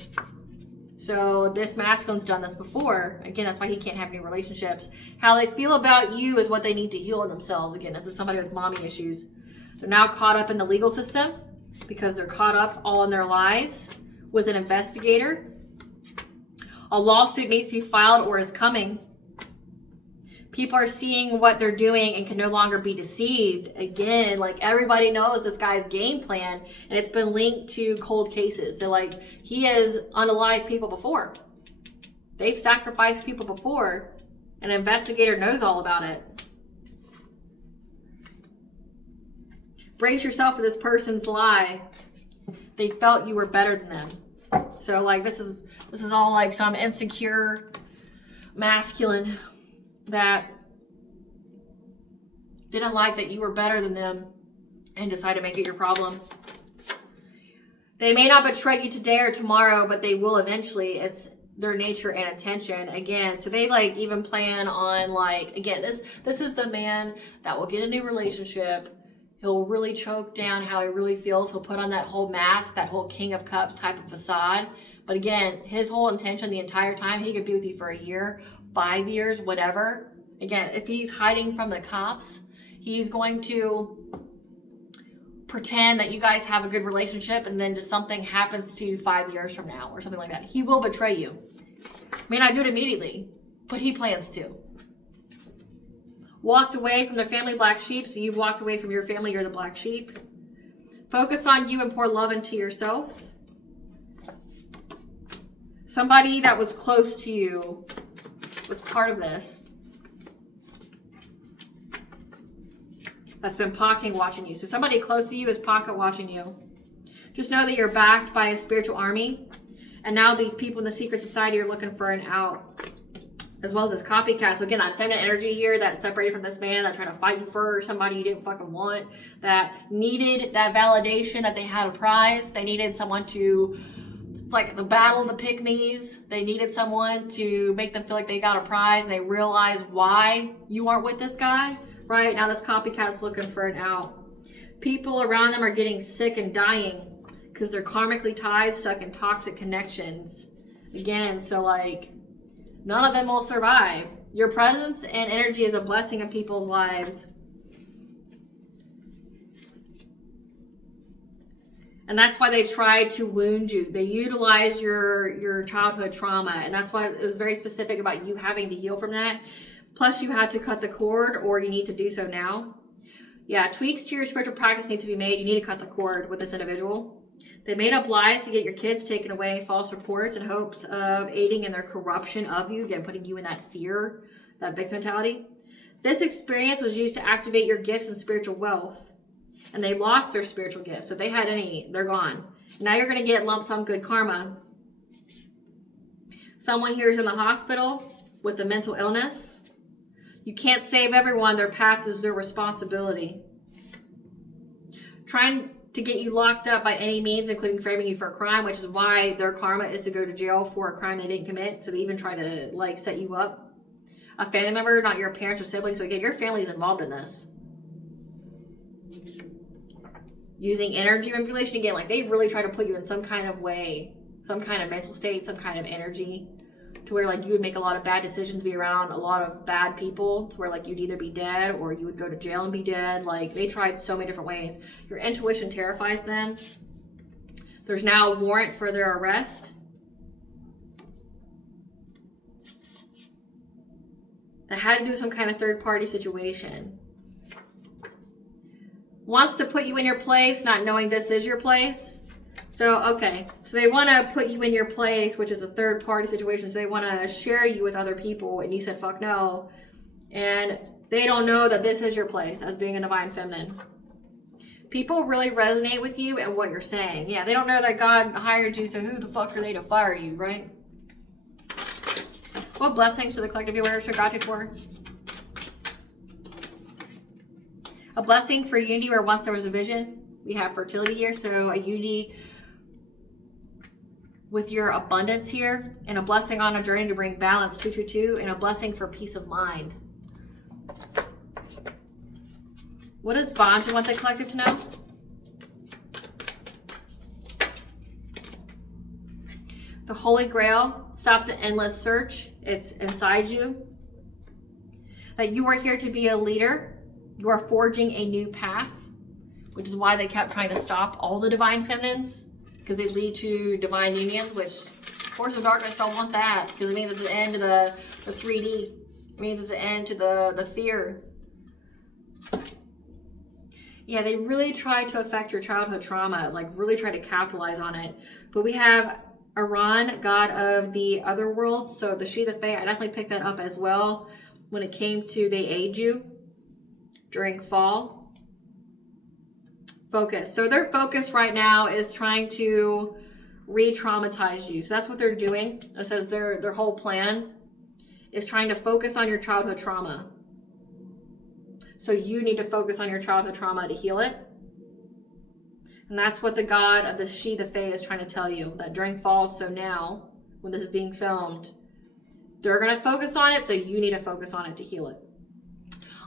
So this masculine's done this before. Again, that's why he can't have any relationships. How they feel about you is what they need to heal in themselves. Again, this is somebody with mommy issues. They're now caught up in the legal system because they're caught up all in their lies with an investigator. A lawsuit needs to be filed or is coming. People are seeing what they're doing and can no longer be deceived. Again, like everybody knows this guy's game plan, and it's been linked to cold cases. So like he has unalived people before. They've sacrificed people before. An investigator knows all about it. Brace yourself for this person's lie. They felt you were better than them. So like this is all like some insecure masculine that didn't like that you were better than them and decided to make it your problem. They may not betray you today or tomorrow, but they will eventually. It's their nature and intention again. So they like even plan on like, again, this is the man that will get a new relationship. He'll really choke down how he really feels. He'll put on that whole mask, that whole King of Cups type of facade. But again, his whole intention the entire time, he could be with you for a year, 5 years, whatever. Again, if he's hiding from the cops, he's going to pretend that you guys have a good relationship and then just something happens to you 5 years from now or something like that. He will betray you. May not do it immediately, but he plans to. Walked away from the family black sheep, so you've walked away from your family, you're the black sheep. Focus on you and pour love into yourself. Somebody that was close to you was part of this. That's been pocket watching you. So somebody close to you is pocket watching you. Just know that you're backed by a spiritual army. And now these people in the secret society are looking for an out. As well as this copycat. So again, that feminine energy here that separated from this man, that tried to fight you for somebody you didn't fucking want. That needed that validation that they had a prize. They needed someone to... It's like the battle of the pygmies. They needed someone to make them feel like they got a prize. They realize why you aren't with this guy. Right now, this copycat's looking for an out. People around them are getting sick and dying because they're karmically tied, stuck in toxic connections. Again, so like, none of them will survive. Your presence and energy is a blessing in people's lives. And that's why they tried to wound you. They utilized your childhood trauma. And that's why it was very specific about you having to heal from that. Plus, you had to cut the cord, or you need to do so now. Yeah, tweaks to your spiritual practice need to be made. You need to cut the cord with this individual. They made up lies to get your kids taken away, false reports in hopes of aiding in their corruption of you. Again, putting you in that fear, that victim mentality. This experience was used to activate your gifts and spiritual wealth. And they lost their spiritual gifts. So if they had any, they're gone. Now you're going to get lump sum good karma. Someone here is in the hospital with a mental illness. You can't save everyone. Their path is their responsibility. Trying to get you locked up by any means, including framing you for a crime, which is why their karma is to go to jail for a crime they didn't commit. So they even try to like set you up. A family member, not your parents or siblings. So again, your family is involved in this. Using energy manipulation, again, like they really try to put you in some kind of way, some kind of mental state, some kind of energy, to where like you would make a lot of bad decisions, be around a lot of bad people, to where like you'd either be dead or you would go to jail and be dead. Like they tried so many different ways. Your intuition terrifies them. There's now a warrant for their arrest. That had to do with some kind of third-party situation. Wants to put you in your place, not knowing this is your place. So, okay. So they want to put you in your place, which is a third-party situation. So they want to share you with other people, and you said, fuck no. And they don't know that this is your place as being a divine feminine. People really resonate with you and what you're saying. Yeah, they don't know that God hired you, so who the fuck are they to fire you, right? What blessings to the collective awareness you're gratitude for? A blessing for unity where once there was a vision. We have fertility here, so a unity with your abundance here, and a blessing on a journey to bring balance, 222, and a blessing for peace of mind. What does Bonja want the collective to know? The Holy Grail, stop the endless search. It's inside you. That you are here to be a leader. You are forging a new path, which is why they kept trying to stop all the divine feminines, because they lead to divine unions, which Force of Darkness don't want that, because it means it's the end to the 3D. It means it's the end to the fear. Yeah, they really try to affect your childhood trauma, like really try to capitalize on it. But we have Iran, god of the other world, so the She, the Fae, I definitely picked that up as well when it came to they aid you during fall. Focus. So their focus right now is trying to re-traumatize you. So that's what they're doing. It says their whole plan is trying to focus on your childhood trauma. So you need to focus on your childhood trauma to heal it. And that's what the god of the she, the fae, is trying to tell you, that during fall, so now, when this is being filmed, they're going to focus on it, so you need to focus on it to heal it.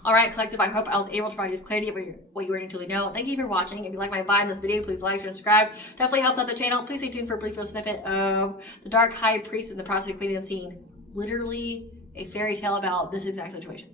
All right, collective, I hope I was able to provide you with clarity of what you already truly know. Thank you for watching. If you like my vibe in this video, please like, share, and subscribe. Definitely helps out the channel. Please stay tuned for a brief little snippet of the Dark High Priest and the Prophecy of Queen Unseen. Literally a fairy tale about this exact situation.